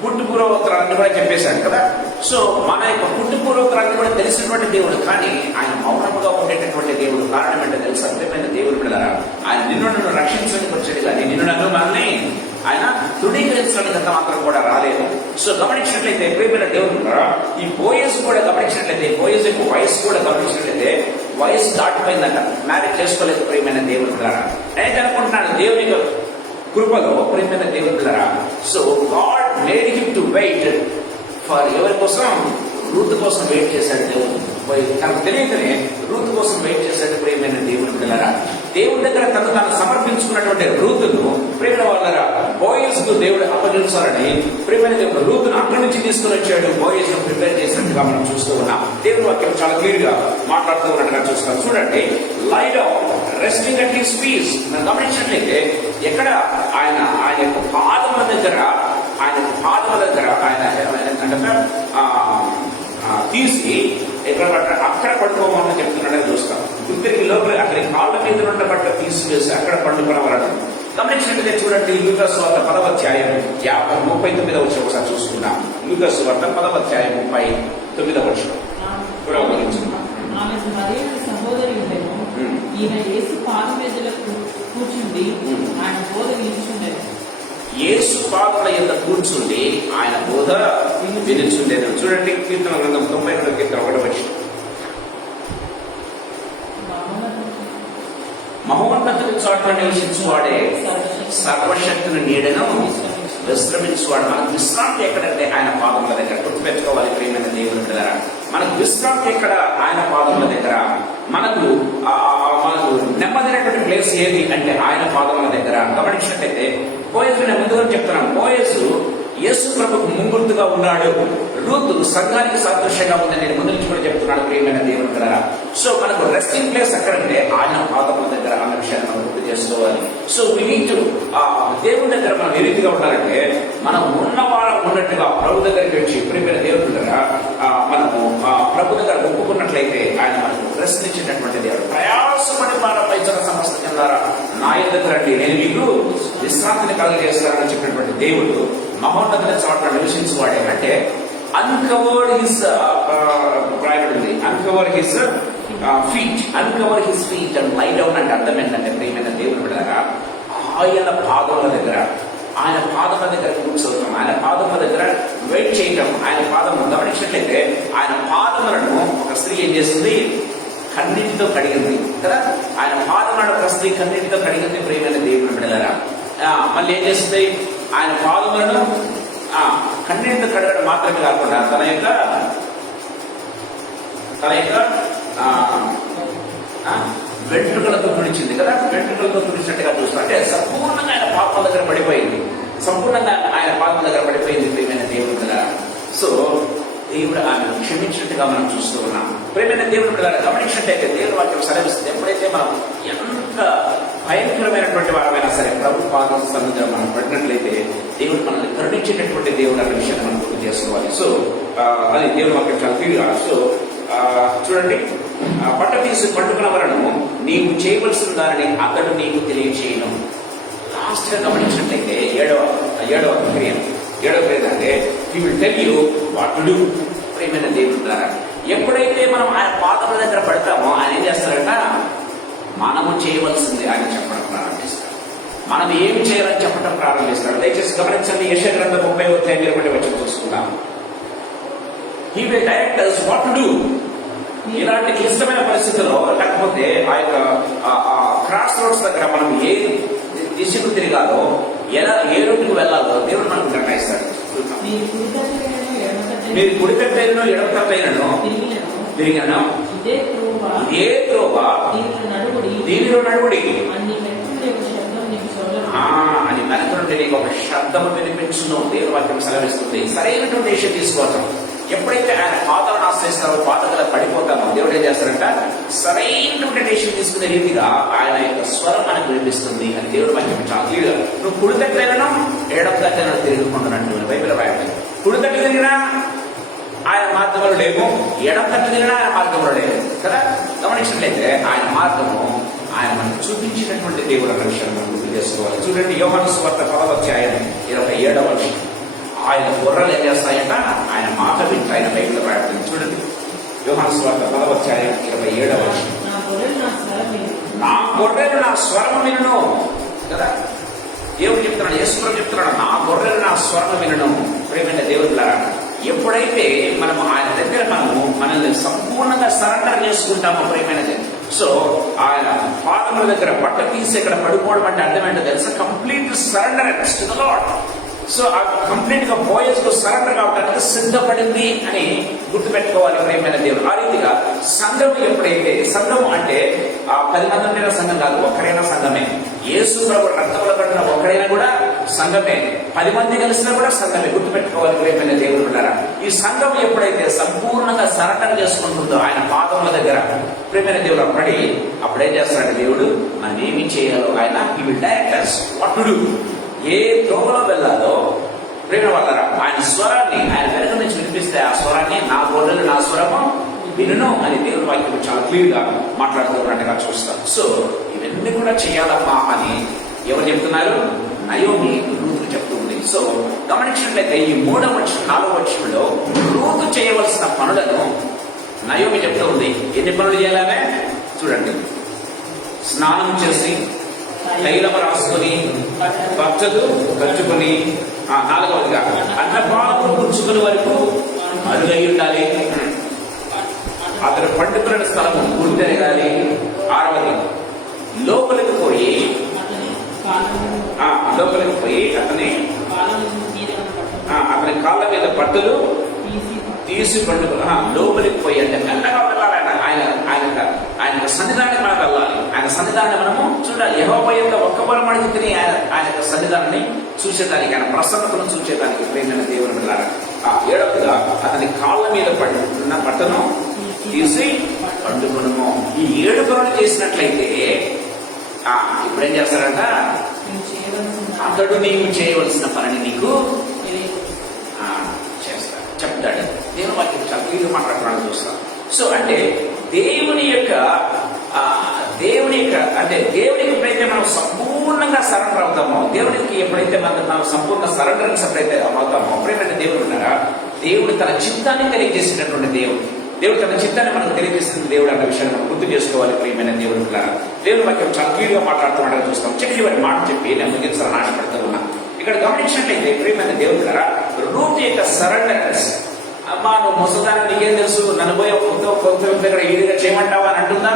పుట్టు పూర్వోత్తరాన్ని కూడా చెప్పేశాడు కదా. సో మన యొక్క పుట్టు పూర్వోత్తరాన్ని కూడా తెలిసినటువంటి దేవుడు, కానీ ఆయన మౌనముగా ఉండేటటువంటి దేవుడు. కారణం ఏంటో తెలుసు, అర్థమైన దేవుడు బిడ్డలారా, ఆయన నిన్ను నన్ను రక్షించడానికి వచ్చాడు కానీ నిన్ను నన్ను మనల్ని ఆయన తృణీకరించడానికి అంత మాత్రం కూడా రాలేదు. సో గమనించినట్లయితే ప్రియమైన దేవుడు బిడ్డలారా, ఈ బోయస్ కూడా గమనించినట్లయితే, బోయస్ యొక్క వయసు కూడా గమనించినట్లయితే వయసు దాటిపోయిందంట, మ్యారేజ్ చేసుకోలేదు ప్రియమైన దేవుడు బిడ్డలారా. నేనైతే అనుకుంటున్నాను దేవుని కృపలో ప్రియమైన దేవుడు బిడ్డలారా, so God made him to wait for ఎవరి కోసం, రూత్ కోసం వెయిట్ చేశాడు దేవుడు. తనకు తెలియకనే రూత్ కోసం వెయిట్ చేశాడు ప్రియమైన దేవుడు బిడ్డలారా. దేవుడి దగ్గర తను సమర్పించుకున్నటువంటి రూతును ప్రియమైన వాళ్ళరా బోయస్ కు దేవుడు అప్పగించాలని ప్రియమైన దేవుడు రూతును అక్కడి నుంచి తీసుకుని వచ్చాడు, బోయస్ ను ప్రిపేర్ చేసినట్టుగా మనం చూస్తూ ఉన్నాం. దేవుడు వాక్యం చాలా క్లియర్ గా మాట్లాడుతూ ఉన్నట్టుగా చూస్తాం. చూడండి, lie down resting at his feet. మనం గమనించినట్లయితే ఎక్కడ ఆయన యొక్క పాదముల దగ్గర తీసి అక్కడ పడుకోమని చెప్తున్నాడని చూస్తాం. ఇద్దరికి లోపల అక్కడి కాళ్ళ మీద ఉన్న బట్ట తీసివేసి అక్కడ పండుకోవడం గమనించినట్లయితే చూడండి, లూకా సువార్త 10వ అధ్యాయం 39వ వచనం ఒకసారి చూసుకుందాం. లూకా సువార్త 10వ అధ్యాయం 39వ వచనం. సహోదరి ఉండేను, ఈయన యేసు పాదం మీద కూర్చుండి ఆయన బోధ వినిచుండేను. యేసు పాదముల యందు కూర్చుండి ఆయన బోధ వినిచుండేను. చూడండి, కీర్తన గ్రంథం 92 కీర్తన 1వ వచనం. మహోన్నతుని చోట్ల నివసించువాడే సర్వశక్తిని నీడను విశ్రమించువాడు. మనకు విశ్రాంతి ఎక్కడంటే ఆయన పాదముల దగ్గర. గుర్తుపెట్టుకోవాలి ప్రియమైన దేవుని బిడ్డలారా, మనకు విశ్రాంతి ఎక్కడ, ఆయన పాదముల దగ్గర. మనకు నెమ్మదినటువంటి ప్లేస్ ఏది అంటే ఆయన పాదముల దగ్గర. గమనించినట్లయితే బోయస్ నేను ముందుగా చెప్తున్నాను, బోయస్ యేసు ప్రభుకు ముంగుర్తుగా ఉన్నాడు, రూతు సంఘానికి సాదృశ్యంగా ఉందని నేను ముందు నుంచి కూడా చెప్తున్నాను ప్రియమైన దేవుని బిడ్డలారా. సో మనకు రెస్టింగ్ ప్లేస్ ఎక్కడంటే ఆయన పాదముల దగ్గర అన్న విషయాన్ని మనం గుర్తు చేసుకోవాలి. సో వి నీడ్ టు దేవుని దగ్గర మనం ఏ రీతిగా ఉండాలంటే, మనం ఉన్నవాళ్ళం ఉన్నట్టుగా ప్రభు దగ్గరికి వచ్చి ప్రియమైన దేవుని బిడ్డలారా మనము ప్రభు దగ్గర ఒప్పుకున్నట్లయితే ఆయన మనకు రెస్ట్ ఇచ్చేటటువంటి దేవుడు. ప్రయాసపడి భారంపై సమస్త కిందారా నా దగ్గర రండి, నేను మీకు విశ్రాంతిని కలుగజేస్తానని చెప్పినటువంటి దేవుడు మహోన్నతుని చోట్ల నివసించువాడే. అంటే అన్కవర్డ్ హిస్ ఉంది, uncover his feet and lie down అంటే అర్థం ఏంటంటే ప్రియమైన దేవుని బిడ్డలారా, ఆయన పాదముల దగ్గర కూర్చోవటం, ఆయన పాదముల దగ్గర వెయిట్ చేయటం, ఆయన పాదములు గమనించినట్లయితే ఆయన పాదములను ఒక ఒక స్త్రీ ఏం చేస్తుంది? కన్నీటితో కడిగింది కదా. ఆయన పాదములను ఒక స్త్రీ కన్నీటితో కడిగింది. ప్రియమైన దేవుని బిడ్డలారా, మళ్ళీ ఏం చేస్తుంది? ఆయన పాదములను కన్నీటితో కడగడం మాత్రమే కాకుండా తన యొక్క వెంట్రుకలతో తుడిచింది కదా. వెంట్రుకలతో తుడిచినట్టుగా చూస్తాం. అంటే సంపూర్ణంగా ఆయన పాపం దగ్గర పడిపోయింది. సంపూర్ణంగా ఆయన పాపం దగ్గర పడిపోయింది ప్రియమైన దేవుని కదా. సో దేవుడు ఆమెను క్షమించినట్టుగా మనం చూస్తూ ఉన్నాం. ప్రియమైన దేవుని బిడ్డలారా, గమనించినట్టయితే దేవుని వాక్యం సెలవిస్తుంది, ఎప్పుడైతే మనం ఎంత భయంకరమైనటువంటి వారమైనా సరే ప్రభు పాద సన్నిధిలో మనం పడినట్లయితే దేవుడు మనల్ని కరుణించేటటువంటి దేవుడు అన్న విషయాన్ని మనం గుర్తు చేసుకోవాలి. సో అది దేవుని వాక్యం చాలా క్లియర్గా. సో చూడండి, బట్ట తీసి పట్టుకున్న వలను నీవు చేయవలసిన దానిని అతడు నీకు తెలియచేయను. లాస్ట్ గా గమనించినట్లయితే ఏడవ క్రియ అంటే he will tell you what to do. ప్రియమైన దేవుని ద్వారా ఎప్పుడైతే మనం ఆయన పాదముల దగ్గర పడతామో ఆయన ఏం చేస్తారంట? మనము చేయవలసింది ఆయన చెప్పడం ప్రారంభిస్తాడు. మనం ఏం చేయాలని చెప్పడం ప్రారంభిస్తాడు. దయచేసి గమనించండి, యెషయా గ్రంథం 30:20 వచ్చి చూసుకుందాం. He will direct us what to do. ఇలాంటి క్లిష్టమైన పరిస్థితుల్లో, లేకపోతే ఆ యొక్క క్రాస్ రోడ్స్ దగ్గర మనం ఏ దిశకు తిరిగాలో, ఏ రూట్కి వెళ్ళాలో దేవుడు మనకు నిర్ణయిస్తాడు. మీరు కుడి తట్టైనను ఎడమ తట్టైనను తిరిగాను, ఇదే త్రోవ దీనిలో నడువుడి అని వెనక నుండి నీకు ఒక శబ్దము వినిపించును. దేవుని వాక్యం సెలవిస్తుంది. సరైనటువంటి డెసిషన్ తీసుకోవటం. ఎప్పుడైతే ఆయన పాదాలను ఆశ్రయిస్తారో, పాదగల పడిపోతామో, దేవుడు ఏం చేస్తారంట? సరైనటువంటి డెసిషన్ తీసుకునే రీతిగా ఆయన యొక్క స్వరం మనకు వినిపిస్తుంది అని దేవుడు వాక్యం చాలా క్లియర్గా. నువ్వు కుడి తట్టైనను ఎడమ తట్టైనను తిరుగుకుంటున్నట్టు బైబిల్ రాయట్లేదు. కుడి తట్టు తిరిగినా ఆయన మార్గంలో లేవు, ఎడమ తట్టు తిరిగినా ఆయన మార్గంలో లేదు కదా. గమనించినట్లయితే ఆయన మార్గము ఆయన మనకు చూపించినటువంటి దేవుడు అన్న విషయాన్ని మనం గుర్తు చేసుకోవాలి. చూడండి, యోహాను సువార్త 10:27 ఆయన గొర్రెలు ఏం చేస్తాయంట? ఆయన మాట వింట ఆయన బైబిల్ రాయట్లేదు. చూడండి, యోహాను సువార్త 10:27 నా గొర్రెలు నా స్వరం వినును కదా. దేవుడు చెప్తున్నాడు, యేసు చెప్తున్నాడు, నా గొర్రెలు నా స్వరం వినును. ప్రియమైన దేవుడులారా, ఎప్పుడైతే మనము ఆయన దగ్గర మనల్ని సంపూర్ణంగా సరెండర్ చేసుకుంటామో ప్రియమైనది, సో ఆయన పాదముల దగ్గర బట్ట తీసి ఇక్కడ పడుకోవడం అంటే అర్థం ఏంటో తెలుసా? Complete surrender to the Lord. So ఆ కంప్లీట్ గా బోయస్ కు సరెండర్ కావడానికి సిద్ధపడింది అని గుర్తుపెట్టుకోవాలి ప్రియమైన దేవుడు. ఆ రీతిగా సంఘం ఎప్పుడైతే, సంఘం అంటే 10 మంది ఉండిన సంఘం కాదు, ఒక్కరైనా సంఘమే. యేసు ప్రభు రక్తంలో పడిన ఒక్కడైనా కూడా సంఘమే. 10 మంది కలిసినా కూడా సంఘమే. గుర్తుపెట్టుకోవాలి ప్రియమైన దేవుడు ఉన్నారా. ఈ సంఘం ఎప్పుడైతే సంపూర్ణంగా సరెండర్ చేసుకుంటుందో ఆయన పాదముల దగ్గర ప్రియమైన దేవుడు పడి, అప్పుడేం చేస్తాడంటే దేవుడు మనం ఏమి చేయాలో ఆయన he will direct us what to do. ఏ త్రోవలో వెళ్ళాలో ప్రేమ వాళ్ళరా ఆయన స్వరాన్ని ఆయన వెనక నుంచి వినిపిస్తే ఆ స్వరాన్ని నా గొర్రెలు నా స్వరము వినును అని దేవుని వాక్యం చాలా క్లియర్ గా మాట్లాడుతూ ఉన్నట్టుగా చూస్తాం. సో ఇవన్నీ కూడా చేయాలమ్మా అని ఎవరు చెప్తున్నారు? నయోమి రూతు చెప్తుంది. సో గమనించినట్లయితే ఈ 3వ వచనం 4వ వచనంలో రూతు చేయవలసిన పనులను నయోమి చెప్తూ ఉంది. ఎన్ని పనులు చేయాలనే చూడండి. స్నానం చేసి తైలం రాసుకొని బట్టలు కట్టుకుని, 4వదిగా అన్నపానములు పుచ్చుకునే వరకు అరుగై ఉండాలి. అతను పండుకున్న స్థలము గుర్తెరగాలి. 6వది లోపలికి పోయి అతని కాళ్ళ మీద బట్టలు తీసి పండుకుని లోపలికి పోయి అంటే మెల్లగా వెళ్ళాలి. ఆయన సన్నిధానాన్ని మనం వెళ్ళాలి. ఆయన సన్నిధానాన్ని మనము చూడాలి. యెహోవా యొక్క ఒక్క బలం అడిగి తిని ఆయన యొక్క సన్నిధానాన్ని చూసేదానికి, ఆయన ప్రసన్నతను చూసేదానికి ప్రేమైన దేవుని వెళ్ళాలి. 7వదిగా అతని కాళ్ళ మీద పడిన బట్టను తీసి పండుకును. ఈ 7 పనులు చేసినట్లయితే ఇప్పుడు ఏం చేస్తారంట? అతడు నీవు చేయవలసిన పనిని నీకు చేస్తాడు, చెప్తాడు. దేవుని వాక్యం చాలా క్లియర్గా మాట్లాడుతున్నాను చూస్తాం. సో అంటే దేవుని యొక్క అంటే దేవునికి ఎప్పుడైతే మనం సంపూర్ణంగా సరెండర్ అవుతామో, దేవునికి ఎప్పుడైతే మనం సంపూర్ణ సరెండర్స్ ఎప్పుడైతే అవుతామో, అప్పుడేంటంటే దేవుడు ఉన్నారా, దేవుడు తన చిత్తాన్ని తెలియజేసినటువంటి దేవుడు తన చిత్తాన్ని మనకు తెలియజేసిన దేవుడు అన్న విషయాన్ని మనం గుర్తు చేసుకోవాలి ప్రియమైన దేవుడు ఉన్నారా. దేవుని వాక్యం చాలా క్లియర్గా మాట్లాడుతున్నట్టు చూస్తాం. చివరి మాట చెప్పి నేను ముగించాలని ఆశపడుతూ ఉన్నా. ఇక్కడ గమనించినట్లయితే ప్రియమైన దేవుడు ఉన్నారా, రూతు యొక్క సరెండర్నెస్ అమ్మా నువ్వు ముసదాన్ని నీకేం తెలుసు, నన్ను పోయి కొత్త దగ్గర ఈడిగా చేయమంటావా అని అంటుందా?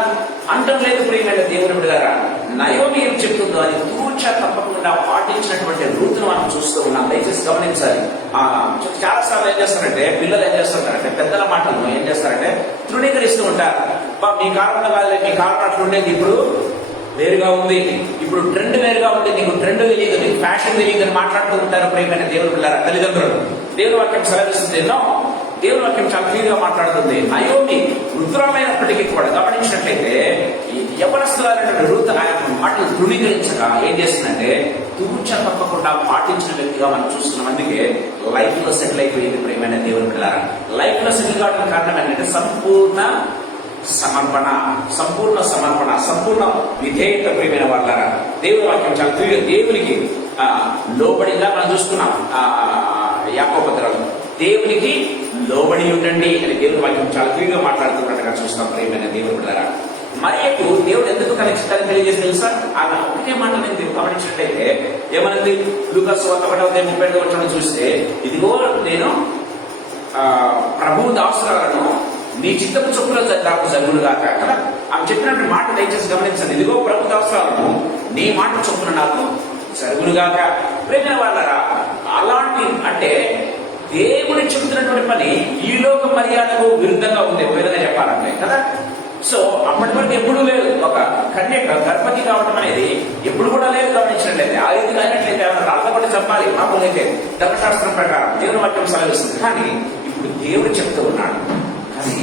అంటం లేదు. ప్రియమైన దేవుని బిడ్డలారా, నయోమి ఏం చెప్తుందో అది తూచా తప్పకుండా పాటించినటువంటి రూతును మనం చూస్తూ ఉన్నాం. దయచేసి గమనించాలి. చాలా సార్లు ఏం చేస్తారంటే, పిల్లలు ఏం చేస్తుంటారంటే పెద్దల మాటలను ఏం చేస్తారంటే తృణీకరిస్తూ ఉంటారు. మీ కాలంలో కాదు, మీ కాలం అట్లుండేది, ఇప్పుడు వేరుగా ఉంది, ఇప్పుడు ట్రెండ్ వేరుగా ఉంది, నీకు ట్రెండ్ తెలియదు, నీకు ఫ్యాషన్ తెలియదు అని మాట్లాడుతూ ఉంటారు. ప్రియమైన దేవుని పిల్లరా, తల్లిదండ్రులు దేవుని వాక్యం సెలవిస్తుంది. ఎన్నో దేవుని వాక్యం చాలా క్లియర్ గా మాట్లాడుతుంది. నయోమి వృద్ధురాలైనప్పటికీ కూడా గమనించినట్లయితే యవనస్తులైనటువంటి రూత్ ఆయన మాటలు ధృవీకరించగా ఏం చేస్తుందంటే తూచ తప్పకుండా పాటించిన వ్యక్తిగా మనం చూస్తున్నాం. అందుకే లైఫ్ లో సెటిల్ అయిపోయింది. ప్రియమైన దేవుని పిల్లరా, లైఫ్ లో సెటిల్ కావడానికి కారణం ఏంటంటే సంపూర్ణ సమర్పణ, సంపూర్ణ విధేయత. ప్రియమైన వాళ్ళారా, దేవుని వాక్యం చాలా క్లియర్. దేవునికి లోబడిగా మనం చూస్తున్నాం. యాకోబు పత్రికలో దేవునికి లోబడి ఉండండి అని దేవుని వాక్యం చాలా క్లియర్ గా మాట్లాడుతున్నట్టుగా చూస్తాం. ప్రియమైన దేవుని బిడ్డలారా, మరియకు దేవుడు ఎందుకు కనెక్షన్ తెలియజేసి తెలుసా? ఆమె ఒకటే మాట నేను గమనించినట్లయితే ఏమన్నది? లూకాసు వార్త 1:35 చూస్తే, ఇదిగో నేను ప్రభువు దాసురాలను నీ చిత్తపు చొప్పున నాకు జరుగునుగాక. కదా ఆమె చెప్పినట్టు మాట దయచేసి గమనించండి. ఇదిగో ప్రభు దాసురాలను నీ మాట చొప్పున నాకు జరుగునుగాక. ప్రేమ వాళ్ళరా, అలాంటి అంటే దేవుని చెబుతున్నటువంటి పని ఈ లోక మర్యాదకు విరుద్ధంగా ఉంది, విధంగా చెప్పాలంటే కదా. సో అప్పటి వరకు ఎప్పుడు లేదు. ఒక కన్యక గర్భవతి కావడం అనేది ఎప్పుడు కూడా లేదు. గమనించినట్లయితే ఆ రీతిగా అయినట్లయితే రాళ్ళబట్టి చెప్పాలి. మామూలైతే ధర్మశాస్త్రం ప్రకారం దేవుని వాక్యం సెలవిస్తుంది. కానీ ఇప్పుడు దేవుడు చెప్తూ ఉన్నాడు. కానీ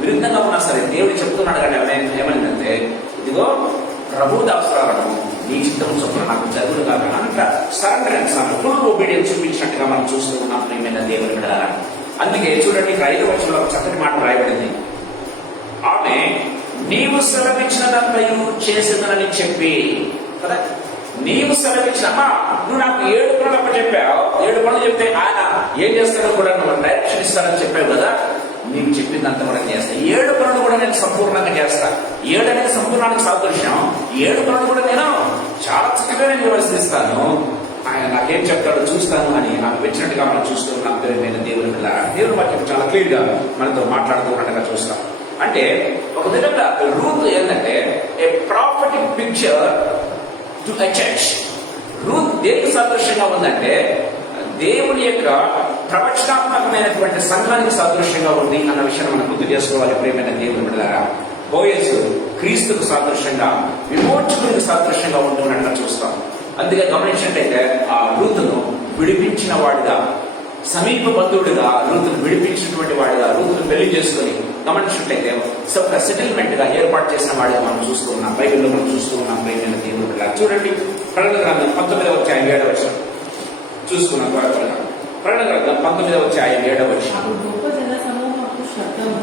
విరుద్ధంగా ఉన్నా సరే దేవుడు చెప్తున్నాడు. కానీ ఏమైందంటే ఇదిగో ప్రభు దాసురాలను నీ చిత్తం చొప్పున నాకు జరుగులు కాక అంత సరెండరెన్స్, ఫుల్ ఒబీడియన్స్ చూపించినట్టుగా మనం చూస్తూ ఉన్నాం. ప్రియమైన దేవుని బిడ్డలారా, అందుకే చూడండి ఇక్కడ 5వ వచనంలో ఒక చక్కటి మాట రాయబడింది. ఆమె నీవు సెలవిచ్చినదంతయు చేసేదనని చెప్పి, కదా నీవు సెలవిచ్చినమ్మా నువ్వు నాకు 7 పనులు అప్ప చెప్పావు. 7 పనులు చెప్తే ఆయన ఏం చేస్తాడో కూడా నువ్వు డైరెక్షన్ ఇస్తాడని చెప్పావు కదా, నీకు చెప్పిందంత కూడా చేస్తా. 7 పనులు కూడా నేను సంపూర్ణంగా చేస్తా. 7 అనేది సంపూర్ణానికి సాదృశ్యం. 7 పనులు కూడా నేను చాలా చక్కగా నేను వ్యవస్థిస్తాను. ఆయన నాకేం చెప్తాడో చూస్తాను అని నాకు వచ్చినట్టుగా మనం చూస్తూ ఉన్నాం. ప్రియమైన దేవుని పిల్లరా, దేవుని వాక్యం చాలా క్లియర్ గా మనతో మాట్లాడుతున్నట్టుగా చూస్తాం. అంటే ఒక విధంగా రూత్ ఏంటంటే a prophetic picture to a church. Ruth దేనికి సాదృశ్యంగా ఉందంటే దేవుని యొక్క ప్రవచనాత్మకమైనటువంటి సంఘానికి సాదృశ్యంగా ఉంది అన్న విషయాన్ని మనం గుర్తు చేసుకోవాలి. ప్రియమైన దేవుని బిడ్డలారా, బోయజు క్రీస్తుకు సాదృశ్యంగా, విమోచకునికి సాదృశ్యంగా ఉంటున్నట్టుగా చూస్తాం. అందుకే గమనించినట్లయితే ఆ రూతును విడిపించిన వాడిగా, సమీప బంధువుడిగా రూతును విడిపించినటువంటి వాడిగా, రూతును పెళ్లి చేసుకుని గమనించినట్లయితే ఒక సెటిల్మెంట్ గా ఏర్పాటు చేసిన వాడిగా మనం చూస్తూ ఉన్నాం. బైబిల్లో మనం చూస్తూ ఉన్నాం. ప్రియమైన దేవుని బిడ్డలారా, చూడండి ప్రకటన గ్రంథం 19వ అధ్యాయం 7వ వచనం చూసుకున్నాం. ప్రకటన గ్రంథం 19వ అధ్యాయం 7వ వచనం. గొప్ప జన సమూహపు శబ్దము,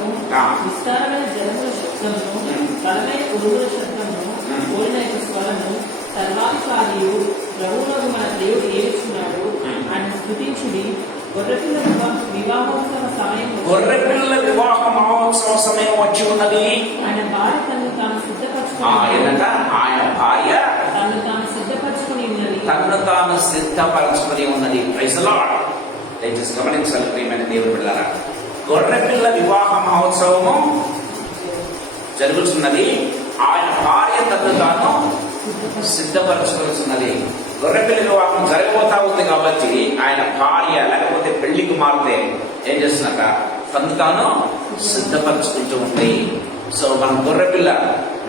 విస్తారమైన జనముల శబ్దము, బలమైన ఉరుముల శబ్దము, ఓడిన స్వరము, సర్వాధికారియు ప్రభువులకు మన దేవుడు ఏడుచున్నాడు ఆయన స్తుతించుడి. గొర్రెపిల్ల వివాహోత్సవ సమయం వచ్చి ఉన్నది. ఆయన భార్య తను తాను సిద్ధపరచుకుని ఉన్నది. Praise the Lord. దయచేసి గమనించాలి ప్రియమైన దేవుని బిడ్డలారా, గొర్రెపిల్ల వివాహ మహోత్సవము జరుగుతున్నది. ఆయన భార్య తను తాను సిద్ధపరచుకున్నది. గొర్రెపిల్ల వివాహం జరగబోతా ఉంది కాబట్టి ఆయన భార్య లేకపోతే పెళ్లి కుమార్తె ఏం చేస్తున్నట తను తాను సిద్ధపరచుకుంటూ ఉంది. సో మనం గొర్రెపిల్ల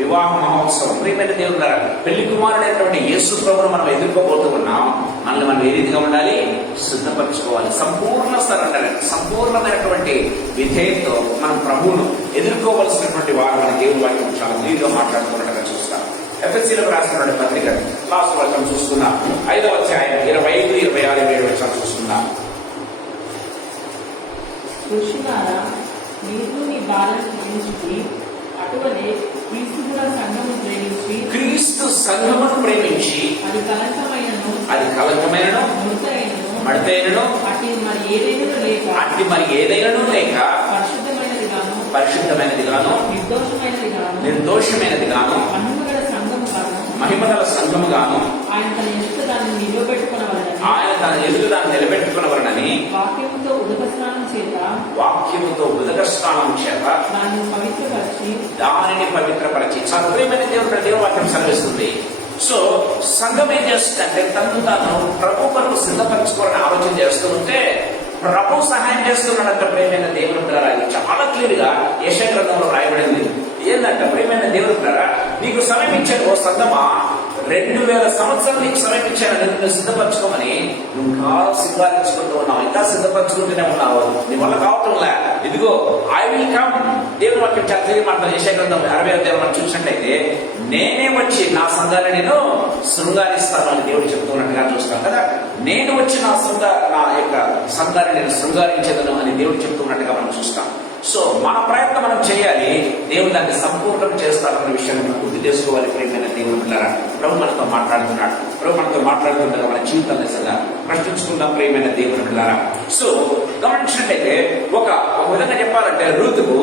వివాహ మహోత్సవం ప్రియమైన దేవుడు పెళ్లి కుమారుడైనటువంటి యేసు ప్రభువును మనం ఎదుర్కోబోతూ ఉన్నాం. మనల్ని మనం ఏ రీతిగా ఉండాలి? సిద్ధపరచుకోవాలి. సంపూర్ణ సరెండర్, సంపూర్ణమైనటువంటి విధేయతతో మనం ప్రభువును ఎదుర్కోవలసినటువంటి వారు మన దేవుని వాక్యం చాలా క్లియర్గా మాట్లాడుతున్నట్టుగా చూస్తాం. ఎఫ్ఎస్సీలకు రాసినటువంటి పత్రిక లాస్ట్ వర్షం చూస్తున్నాం. 5వ అధ్యాయం 25, 26, 27 వచనాలు చూస్తున్నాం. పురుషులారా, మీరు నీ భార్యను ప్రేమించి అటువలే క్రీస్తు కూడా సంఘమును ప్రేమించి, క్రీస్తు సంఘమును ప్రేమించి అది కలంకమైనను మడతైనను అట్టి మరి ఏదైనా లేక పరిశుద్ధమైనది గాను నిర్దోషమైనది గాను మహిమగల సంఘము గాను ఆయన తన ఎదుట దాన్ని నిలబెట్టుకునవలనని వాక్యముతో ఉదక స్నానం చేత స్నానం చేత దాన్ని పవిత్రపరిచి చాలా ప్రియమైన దేవుడు వాక్యం సెలవిస్తుంది. సో సంఘం ఏం చేస్తుందంటే తను తాను ప్రభు కొరకు సిద్ధపరచుకోవాలని ఆలోచన చేస్తూ ఉంటే ప్రభు సహాయం చేస్తున్నాడంట. ప్రియమైన దేవుడు ద్వారా చాలా క్లియర్ గా యెషయా గ్రంథంలో రాయబడింది. ఏంటంటే ప్రియమైన దేవుడు ద్వారా నీకు సమయం ఇచ్చాడు. ఓ సంఘమా, 2000 సంవత్సరాలు నీకు సమయం ఇచ్చాను, నువ్వు సిద్ధపరచుకోమని. నువ్వు ఇంకా సిద్ధారించుకుంటూ ఉన్నావు, ఇంకా సిద్ధపరచుకుంటూనే ఉన్నావు, నీ వల్ల కావటంలే. ఇదిగో ఐ విల్ కమ్. దేవుడు వాక్యం చాలా క్లియర్ మాట. యెషయా గ్రంథం 60వ మనం చూసినట్లయితే నేనే వచ్చి నా సంఘాన్ని నేను శృంగారిస్తాను అని దేవుడు చెప్తున్నట్టుగా చూస్తాం కదా. నేను వచ్చి నా యొక్క సంఘాన్ని నేను శృంగారించేదను అని దేవుడు చెప్తున్నట్టుగా మనం చూస్తాం. సో మన ప్రయత్నం మనం చేయాలి, దేవుడు దాన్ని సంపూర్ణం చేస్తారన్న విషయాన్ని మనం గుర్తు చేసుకోవాలి. ప్రియమైన దేవుడు పిల్లరా, ప్రభు మనతో మాట్లాడుతున్నాడు. ప్రభు మనతో మాట్లాడుతుండగా మన జీవితాన్ని నిజంగా ప్రశ్నించుకుందాం. ప్రియమైన దేవుడు పిల్లరా, సో గమనించినట్లయితే ఒక విధంగా చెప్పాలంటే రూతుకు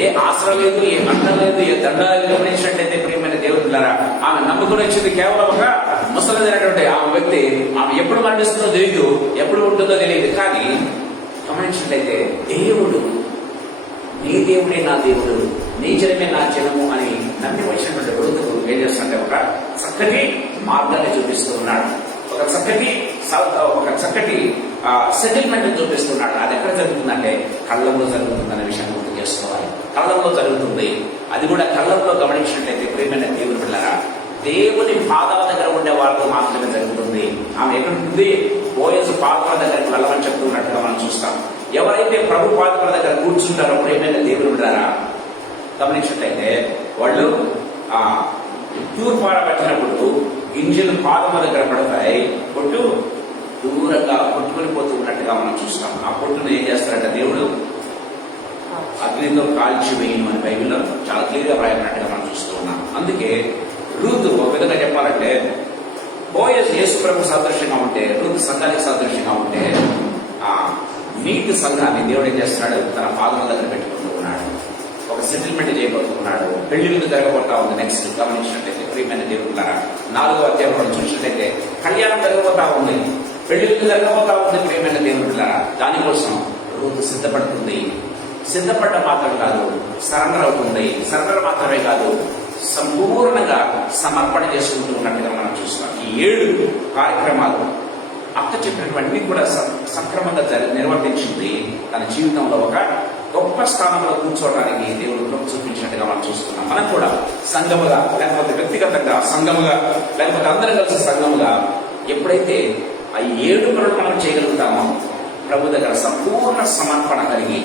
ఏ ఆశ్రయం లేదు, ఏ మంటం లేదు, ఏ దండ లేదు. గమనించినట్లయితే ప్రియమైన దేవుడు పిల్లరా, ఆమె నమ్ముకుని వచ్చింది కేవలం ఒక ముసలిదైనటువంటి ఆమె వ్యక్తి. ఆమె ఎప్పుడు మరణిస్తుందో తెలియదు, ఎప్పుడు ఉంటుందో తెలియదు. కానీ గమనించినట్లయితే దేవుడు నీ దేవుడే నా దేవుడు, నీ జనమే నా జనము అని నమ్మి వచ్చినటువంటి రూతుకు ఏం చేస్తుంటే ఒక చక్కటి మార్గాన్ని చూపిస్తూ ఉన్నాడు. ఒక చక్కటి సెటిల్మెంట్ చూపిస్తున్నాడు. అది ఎక్కడ జరుగుతుందంటే కళ్ళంలో జరుగుతుందనే విషయాన్ని గుర్తు చేసుకోవాలి. కళ్ళంలో జరుగుతుంది. అది కూడా కళ్ళంలో గమనించినట్లయితే ప్రియమైన దేవుని పిల్లరా, దేవుని పాదాల దగ్గర ఉండే వాళ్ళకు మాత్రమే జరుగుతుంది. ఆమె ఎక్కడ ఉంటుంది? బోయజు పాదాల దగ్గరికి వెళ్ళమని చెప్తున్నట్టుగా మనం చూస్తాం. ఎవరైతే ప్రభు పాదాల దగ్గర కూర్చుంటారో ప్రియమైన దేవుని పిల్లరా, గమనించినట్లయితే వాళ్ళు తూర్పార పెట్టినప్పుడు గింజలు పాదం దగ్గర పడతాయి, పొట్టు దూరంగా కొట్టుకుని పోతూ ఉన్నట్టుగా మనం చూస్తాం. ఆ పొట్టును ఏం చేస్తారంటే దేవుడు అగ్నితో కాల్చి వేయను అని బైబిల్లో చాలా క్లియర్ గా రాయబడినట్టుగా మనం చూస్తూ ఉన్నాం. అందుకే రూతు ఒక విధంగా చెప్పాలంటే బోయజ్ యేసు ప్రభు సాదృశ్యంగా ఉంటే, రూతు సంఘానికి సాదృశ్యంగా ఉంటే, ఆ నీటి సంఘాన్ని దేవుడు ఏం చేస్తున్నాడు? తన పాదం దగ్గర పెట్టుకుంటూ ఉన్నాడు. ఒక సెటిల్మెంట్ చేయబోతున్నాడు. పెళ్లిళ్ళు జరగబోతా ఉంది. నెక్స్ట్ గమనించినట్లయితే ప్రియమైన దేవుడులారా, 4వ అధ్యాయంలో చూసినట్లయితే కళ్యాణం జరగబోతా ఉంది, పెళ్లిళ్ళు జరగబోతా ఉంది. ప్రియమైన దేవుడులారా, దానికోసం రూతు సిద్ధపడుతుంది. సిద్ధపడడం మాత్రం కాదు, సరెండర్ అవుతుంది. సరెండర్ మాత్రమే కాదు, సంపూర్ణంగా సమర్పణ చేసుకుంటూ ఉన్నట్టుగా మనం చూస్తున్నాం. ఈ 7 కార్యక్రమాలు అక్క చెప్పినటువంటి కూడా సక్రమంగా నిర్వర్తించింది. తన జీవితంలో ఒక గొప్ప స్థానంలో కూర్చోవడానికి దేవుడు కృప చూపించినట్టుగా మనం చూస్తున్నాం. మనం కూడా సంఘముగా, లేకపోతే వ్యక్తిగతంగా సంఘముగా, లేకపోతే అందరం కలిసి సంఘముగా ఎప్పుడైతే ఆ 7 పనులు మనం చేయగలుగుతామో, ప్రభు దగ్గర సంపూర్ణ సమర్పణ కలిగి,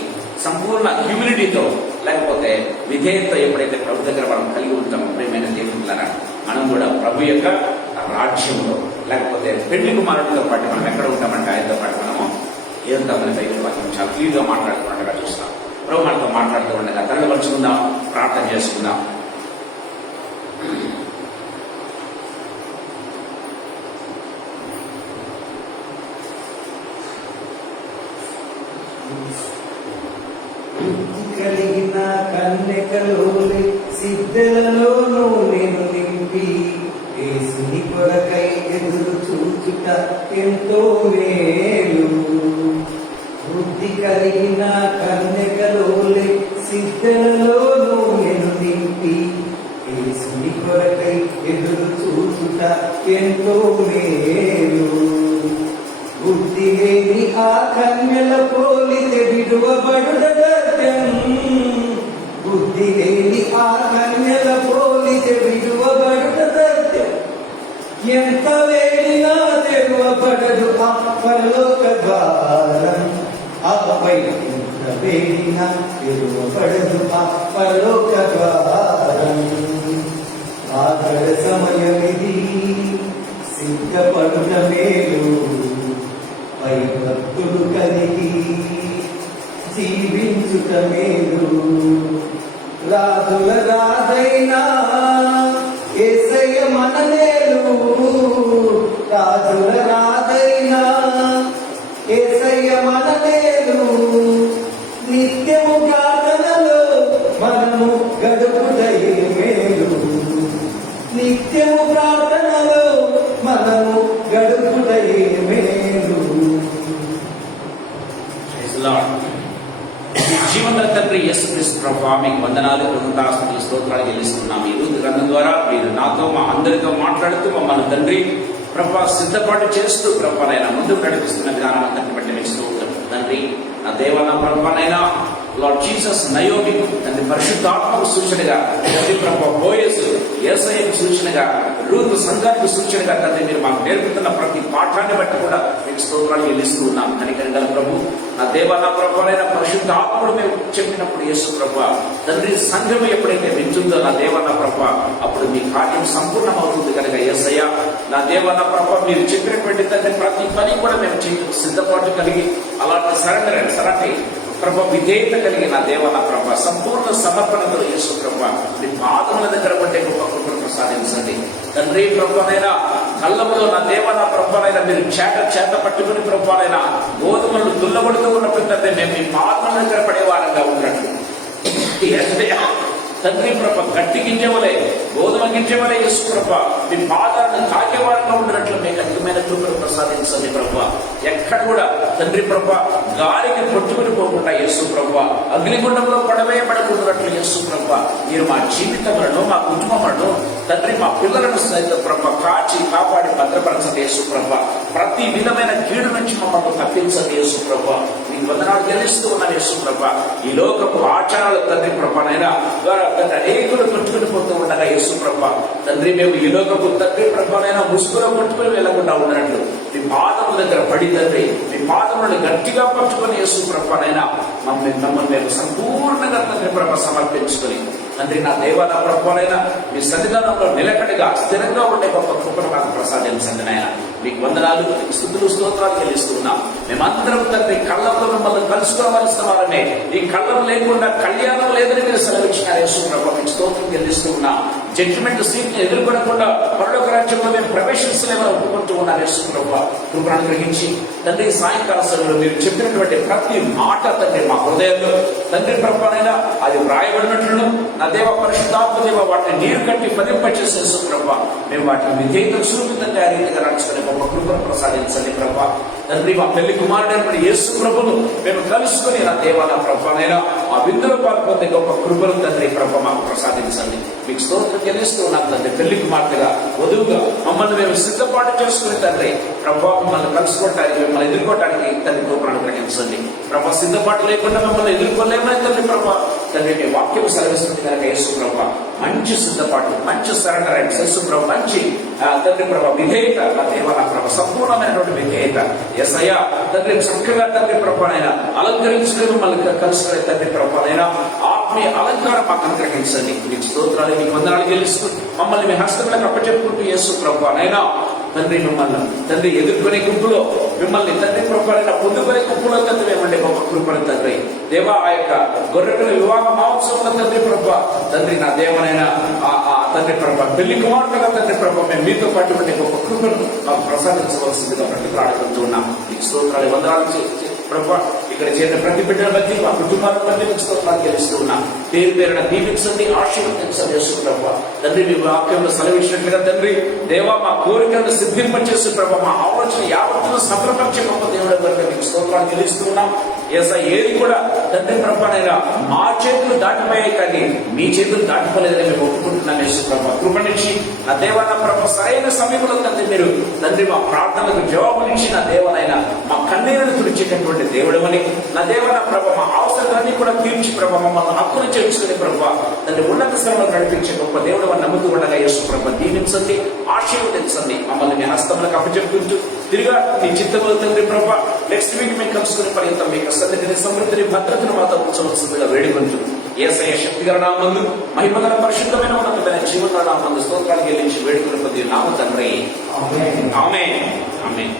సంపూర్ణ హ్యూమిలిటీతో, లేకపోతే విధేయత ఎప్పుడైతే ప్రభు దగ్గర మనం కలిగి ఉంటామో, ప్రియమైన దేవుడులారా, మనం కూడా ప్రభు యొక్క రాజ్యంలో, లేకపోతే పెళ్లి కుమారుడితో పాటు మనం ఎక్కడ ఉంటామంటే ఆయనతో పాటు మనము ఏదంతామని బైబిల్ వాక్యం చాలా క్లియర్ గా మాట్లాడుతున్నట్టుగా చూస్తాం. ప్రభు మనతో మాట్లాడుతూ ఉండగా తనలు పరుచుకుందాం, ప్రార్థన చేసుకుందాం. కలిగిన కన్నెకలోని సిద్ధలలోనూ నేను నింపి యేసుని కొరకై ఎదురు చూచుట ఎంతో మేలు. బుద్ధి కలిగిన కన్నెకలోని సిద్ధలలోనూ నేను నింపి యేసుని కొరకై ఎదురు చూచుట ఎంతో మేలు. బుద్ధి లేని ఆ కన్యల పోలితే విడువబడుట సత్యం. బుద్ధి లేని ఆ కన్యల పోలితే విడువబడుట సత్యం. ఎంత వేడినా తెరువబడదు ఆ పరలోక ద్వారం. ఆపై ఎంత వేడినా తెరువబడదు ఆ పరలోక ద్వారం. ఆఖరి సమయమిది, సిద్ధపడుట మేలు. పై భక్తులు కలిగి జీవించుట మేలు. రాజుల రాజైనా యేసయ్య మనలేలు. రాజుల రాజైనా యేసయ్య మనలేలు. నిత్యము ప్రార్థనలో మనము గడుపుట మేలు. నిత్యము ప్రార్థనలో మనము గడుపుట మేలు. జీవన తండ్రి యేసుక్రీస్తు ప్రభువా మీకు వందనాలు, కృతజ్ఞతాస్తుతులు, స్తోత్రాలు చెల్లిస్తున్నాం. ఈ రోజు గ్రంథం ద్వారా మీరు నాతో మా అందరితో మాట్లాడుతూ మమ్మల్ని తండ్రి ప్రభువా సిద్ధపాటు చేస్తూ ప్రభువానైనా ముందుకు నడిపిస్తున్న విధానం అంతటిని బట్టి మీకు స్తోత్రం తండ్రి. నా దేవన ప్రభువానైనా లార్డ్ జీసస్ నయోమి తండ్రి పరిశుద్ధాత్మకు సూచనగా, తండ్రి ప్రభువా బోయసు యేసయ్యకు సూచనగా, రూతు సంఘానికి సూచనగా తండ్రి మీరు మాకు నేర్పుతున్న ప్రతి పాఠాన్ని బట్టి కూడా మీకు స్తోత్రాలు చెల్లిస్తూ ఉన్నాం. కనికరంగల ప్రభు నా దేవ నా ప్రభువైన పరిశుద్ధాత్ముడు మేము చెప్పినప్పుడు యేసు ప్రభువా తండ్రి సంఘం ఎప్పుడైతే వింటుందో నా దేవ నా ప్రభువా అప్పుడు మీ కార్యం సంపూర్ణమవుతుంది కనుక యేసయ్య నా దేవ నా ప్రభువా మీరు చెప్పినటువంటి తండ్రి ప్రతి పని కూడా మేము చేయడానికి సిద్ధపాటు కలిగి అలాంటి సరండి ప్రభా విధేయత కలిగి నా దేవ నా ప్రభా సంపూర్ణ సమర్పణతో యేసు ప్రభా మీ పాదముల దగ్గర పట్టే గొప్ప కృపను ప్రసాదించండి తండ్రి. ప్రభువైనా కళ్ళములో నా దేవ నా ప్రభువైనా మీరు చేత పట్టుకుని ప్రభువైనా గోధుమలను దుల్లబడుతూ ఉన్నప్పుడు తండ్రి మేము మీ పాదముల దగ్గర పడేవారంగా ఉన్నట్లు తండ్రి ప్రభ గట్టి గింజవలే గోధుమ గింజవలే యేసు ప్రభ మీ పాదాలను తాకేవారంగా ఉండినట్లు మీకు అధికమైన కృపను ప్రసాదించండి ప్రభ. ఎక్కడ కూడా తండ్రి ప్రభ గాలికి పొట్టుకుని పోకుండా యేసు ప్రభ అగ్నిగుండంలో పడవేయబడకుండాట్లు యేసు ప్రభ మీరు మా జీవితములను మా కుటుంబములను తండ్రి మా పిల్లలను సైతం ప్రభ కాచి కాపాడి భద్రపరచండి యేసు ప్రభ. ప్రతి విధమైన కీడు నుంచి మమ్మల్ని తప్పించండి యేసు ప్రభ. మీకు వందనాలు చెల్లిస్తూ ఉన్నాను యేసు ప్రభ. ఈ లోకపు ఆచారాలు తండ్రి ప్రభనైనా ద్వారా తండ్రి అనేకులు కొట్టుకుని పోతూ ఉండగా యేసు ప్రభ తండ్రి మేము ఈ లోకపు తండ్రి ప్రభనైనా ముసుగులో కొట్టుకుని వెళ్లకుండా ఉన్నట్లు మీ పాదముల దగ్గర పడి తండ్రి మీ పాదములను గట్టిగా పట్టుకుని యేసు ప్రభనైనా మమ్మల్ని మేము సంపూర్ణంగా తండ్రి ప్రభ సమర్పించుకొని తండ్రి నా దేవ నా ప్రభువైనా మీ సన్నిధానంలో నిలకడగా స్థిరంగా ఉండే గొప్ప కృపను నాకు ప్రసాదించండి నాయన. మీకు వందనాలు, స్తుతులు, స్తోత్రాలు చెల్లిస్తున్నాం. మేమందరం తండ్రి కళ్ళంలో మిమ్మల్ని కలుసుకోవాల్సిన వారమే. ఈ కళ్ళం లేకుండా కళ్యాణం లేదని మీరు సెలవిచ్చినారు యేసు ప్రభు. మీకు స్తోత్రం చెల్లిస్తూ ఉన్నాం. జడ్జిమెంట్ సీట్ ఎదుర్కొనకుండా పరలోక రాజ్యంలో మేము ప్రవేశించలేమని ఒప్పుకుంటూ ఉన్నారు యేసు ప్రభు. కృపను గ్రహించి తండ్రి సాయంకాల సమయంలో మీరు చెప్పినటువంటి ప్రతి మాట తండ్రి మా హృదయంలో తండ్రి ప్రభువైనా అది వ్రాయబడినట్లు నా దేవ పరిశుద్ధాత్మ దేవ వాటిని నీరు కట్టి ఫలింపచేసే ప్రభా మేము వాటిని విధేయత చూపితంగా ఆ రీతిగా నడుచుకునే గొప్ప కృపను ప్రసాదించండి ప్రభా. తండ్రి మా పెళ్లి కుమారుడైన యేసు ప్రభును మేము కలుసుకుని నా దేవ నా ప్రభువైనా ఆ విందులో పాల్పొందే గొప్ప కృపను తండ్రి ప్రభ మాకు ప్రసాదించండి. మీకు స్తోత్రం చెల్లిస్తూ ఉన్నాం తండ్రి. పెళ్లి కుమార్తెగా వధువుగా మమ్మల్ని మేము సిద్ధపాటు చేసుకుని తండ్రి ప్రభా మమ్మల్ని కలుసుకోవటానికి మిమ్మల్ని ఎదుర్కోవటానికి తండ్రి కృపను గ్రహించండి ప్రభా. సిద్ధపాటు లేకుండా మమ్మల్ని ఎదుర్కోలేమని తండ్రి ప్రభా తండ్రి మీ వాక్యం సెలవిస్తుంది కనుక యేసు ప్రభా మంచి సిద్ధపాటు, మంచి సరెండర్ అండ్ యేసు ప్రభా మంచి తండ్రి ప్రభా విధేయత నా దేవ నా ప్రభ సంపూర్ణమైనటువంటి విధేయత యేసయ్య తండ్రి చక్కగా తండ్రి ప్రభానైనా అలంకరించుకుని మమ్మల్ని కలుసుకునే తండ్రి ప్రభానైనా ఆత్మీయ అలంకారం మాకు అనుగ్రహించండి. మీకు స్తోత్రాలు, మీకు వందనాలు చెల్లిస్తూ మమ్మల్ని మీ హస్తములకు అప్పచెప్పుకుంటూ యేసు ప్రభానైనా తండ్రి మిమ్మల్ని తండ్రి ఎదుర్కొనే గుంపులో మిమ్మల్ని తండ్రి కృపైన పొందుకునే గుంపులో తండ్రి మేమండి గొప్ప కృపను తండ్రి దేవా ఆ యొక్క గొర్రెల వివాహ మహోత్సవంలో తండ్రి ప్రభ తండ్రి నా దేవనైనా ఆ తండ్రి ప్రభ పెళ్లి కుమార్తెగా తండ్రి ప్రభ మేము మీతో పాటు ఉండే గొప్ప కృపను మాకు ప్రసాదించవలసిందిగా ప్రతి ప్రాణికుంటూ ఉన్నాం. మీకు స్తోత్రాలు, వందనాలు ప్రభా. ఇక్కడ చేరిన ప్రతి బిడ్డల మధ్య మా కుటుంబాల మధ్య మీకు స్తోత్రాలు చెల్లిస్తూ ఉన్నాం. పేరు పేరున దీవించండి, ఆశీర్వదించండి యేసు ప్రభా. తండ్రి మీ వాక్యంలో సెలవిచ్చినట్లుగా తండ్రి దేవా మా కోరికలను సిద్ధింపచేసి ప్రభా మా ఆలోచన యావత్తును సఫలపరిచే గొప్ప దేవుడు కనుక మీకు స్తోత్రాలు చెల్లిస్తూ ఉన్నాం. ఏది కూడా తండ్రి ప్రభానైనా మా చేతులు దాటిపోయాయి కానీ మీ చేతులు దాటిపోలేదని మేము ఒప్పుకుంటున్నాం యేసు ప్రభా. కృపనిచ్చి నా దేవన ప్రభ సరైన సమయంలో తండ్రి మీరు తండ్రి మా ప్రార్థనలకు జవాబునిచ్చి నా దేవనైనా మా కన్నీరును తుడిచేటటువంటి దేవుడమని నా దేవన ప్రభ మా అవసరాలన్నీ కూడా తీర్చి ప్రభ మమ్మల్ని హక్కును చేర్చుకునే ప్రభ తండ్రి ఉన్నత స్థలంలో నడిపించే గొప్ప దేవుడు అని నమ్ముతూ ఉండగా యేసు ప్రభ దీవించండి, ఆశీర్వదించండి. మమ్మల్ని మీ హస్తములకు అప్పచెప్పుకుంటూ తిరిగా మీ చిత్తములు తండ్రి ప్రభ నెక్స్ట్ వీక్ మేము కలుసుకునే పర్యంతం మీకు సన్నిధిని సమృద్ధిని భద్రతను మాతో ఉంచవలసిందిగా వేడుకుంటూ యేసయ్య శక్తిగల నామమున మహిమగల పరిశుద్ధమైన ఉన్నతమైన జీవన నామమున స్తోత్రాలు చెల్లించి వేడుకుని పొంది నామ తండ్రి ఆమేన్ ఆమేన్.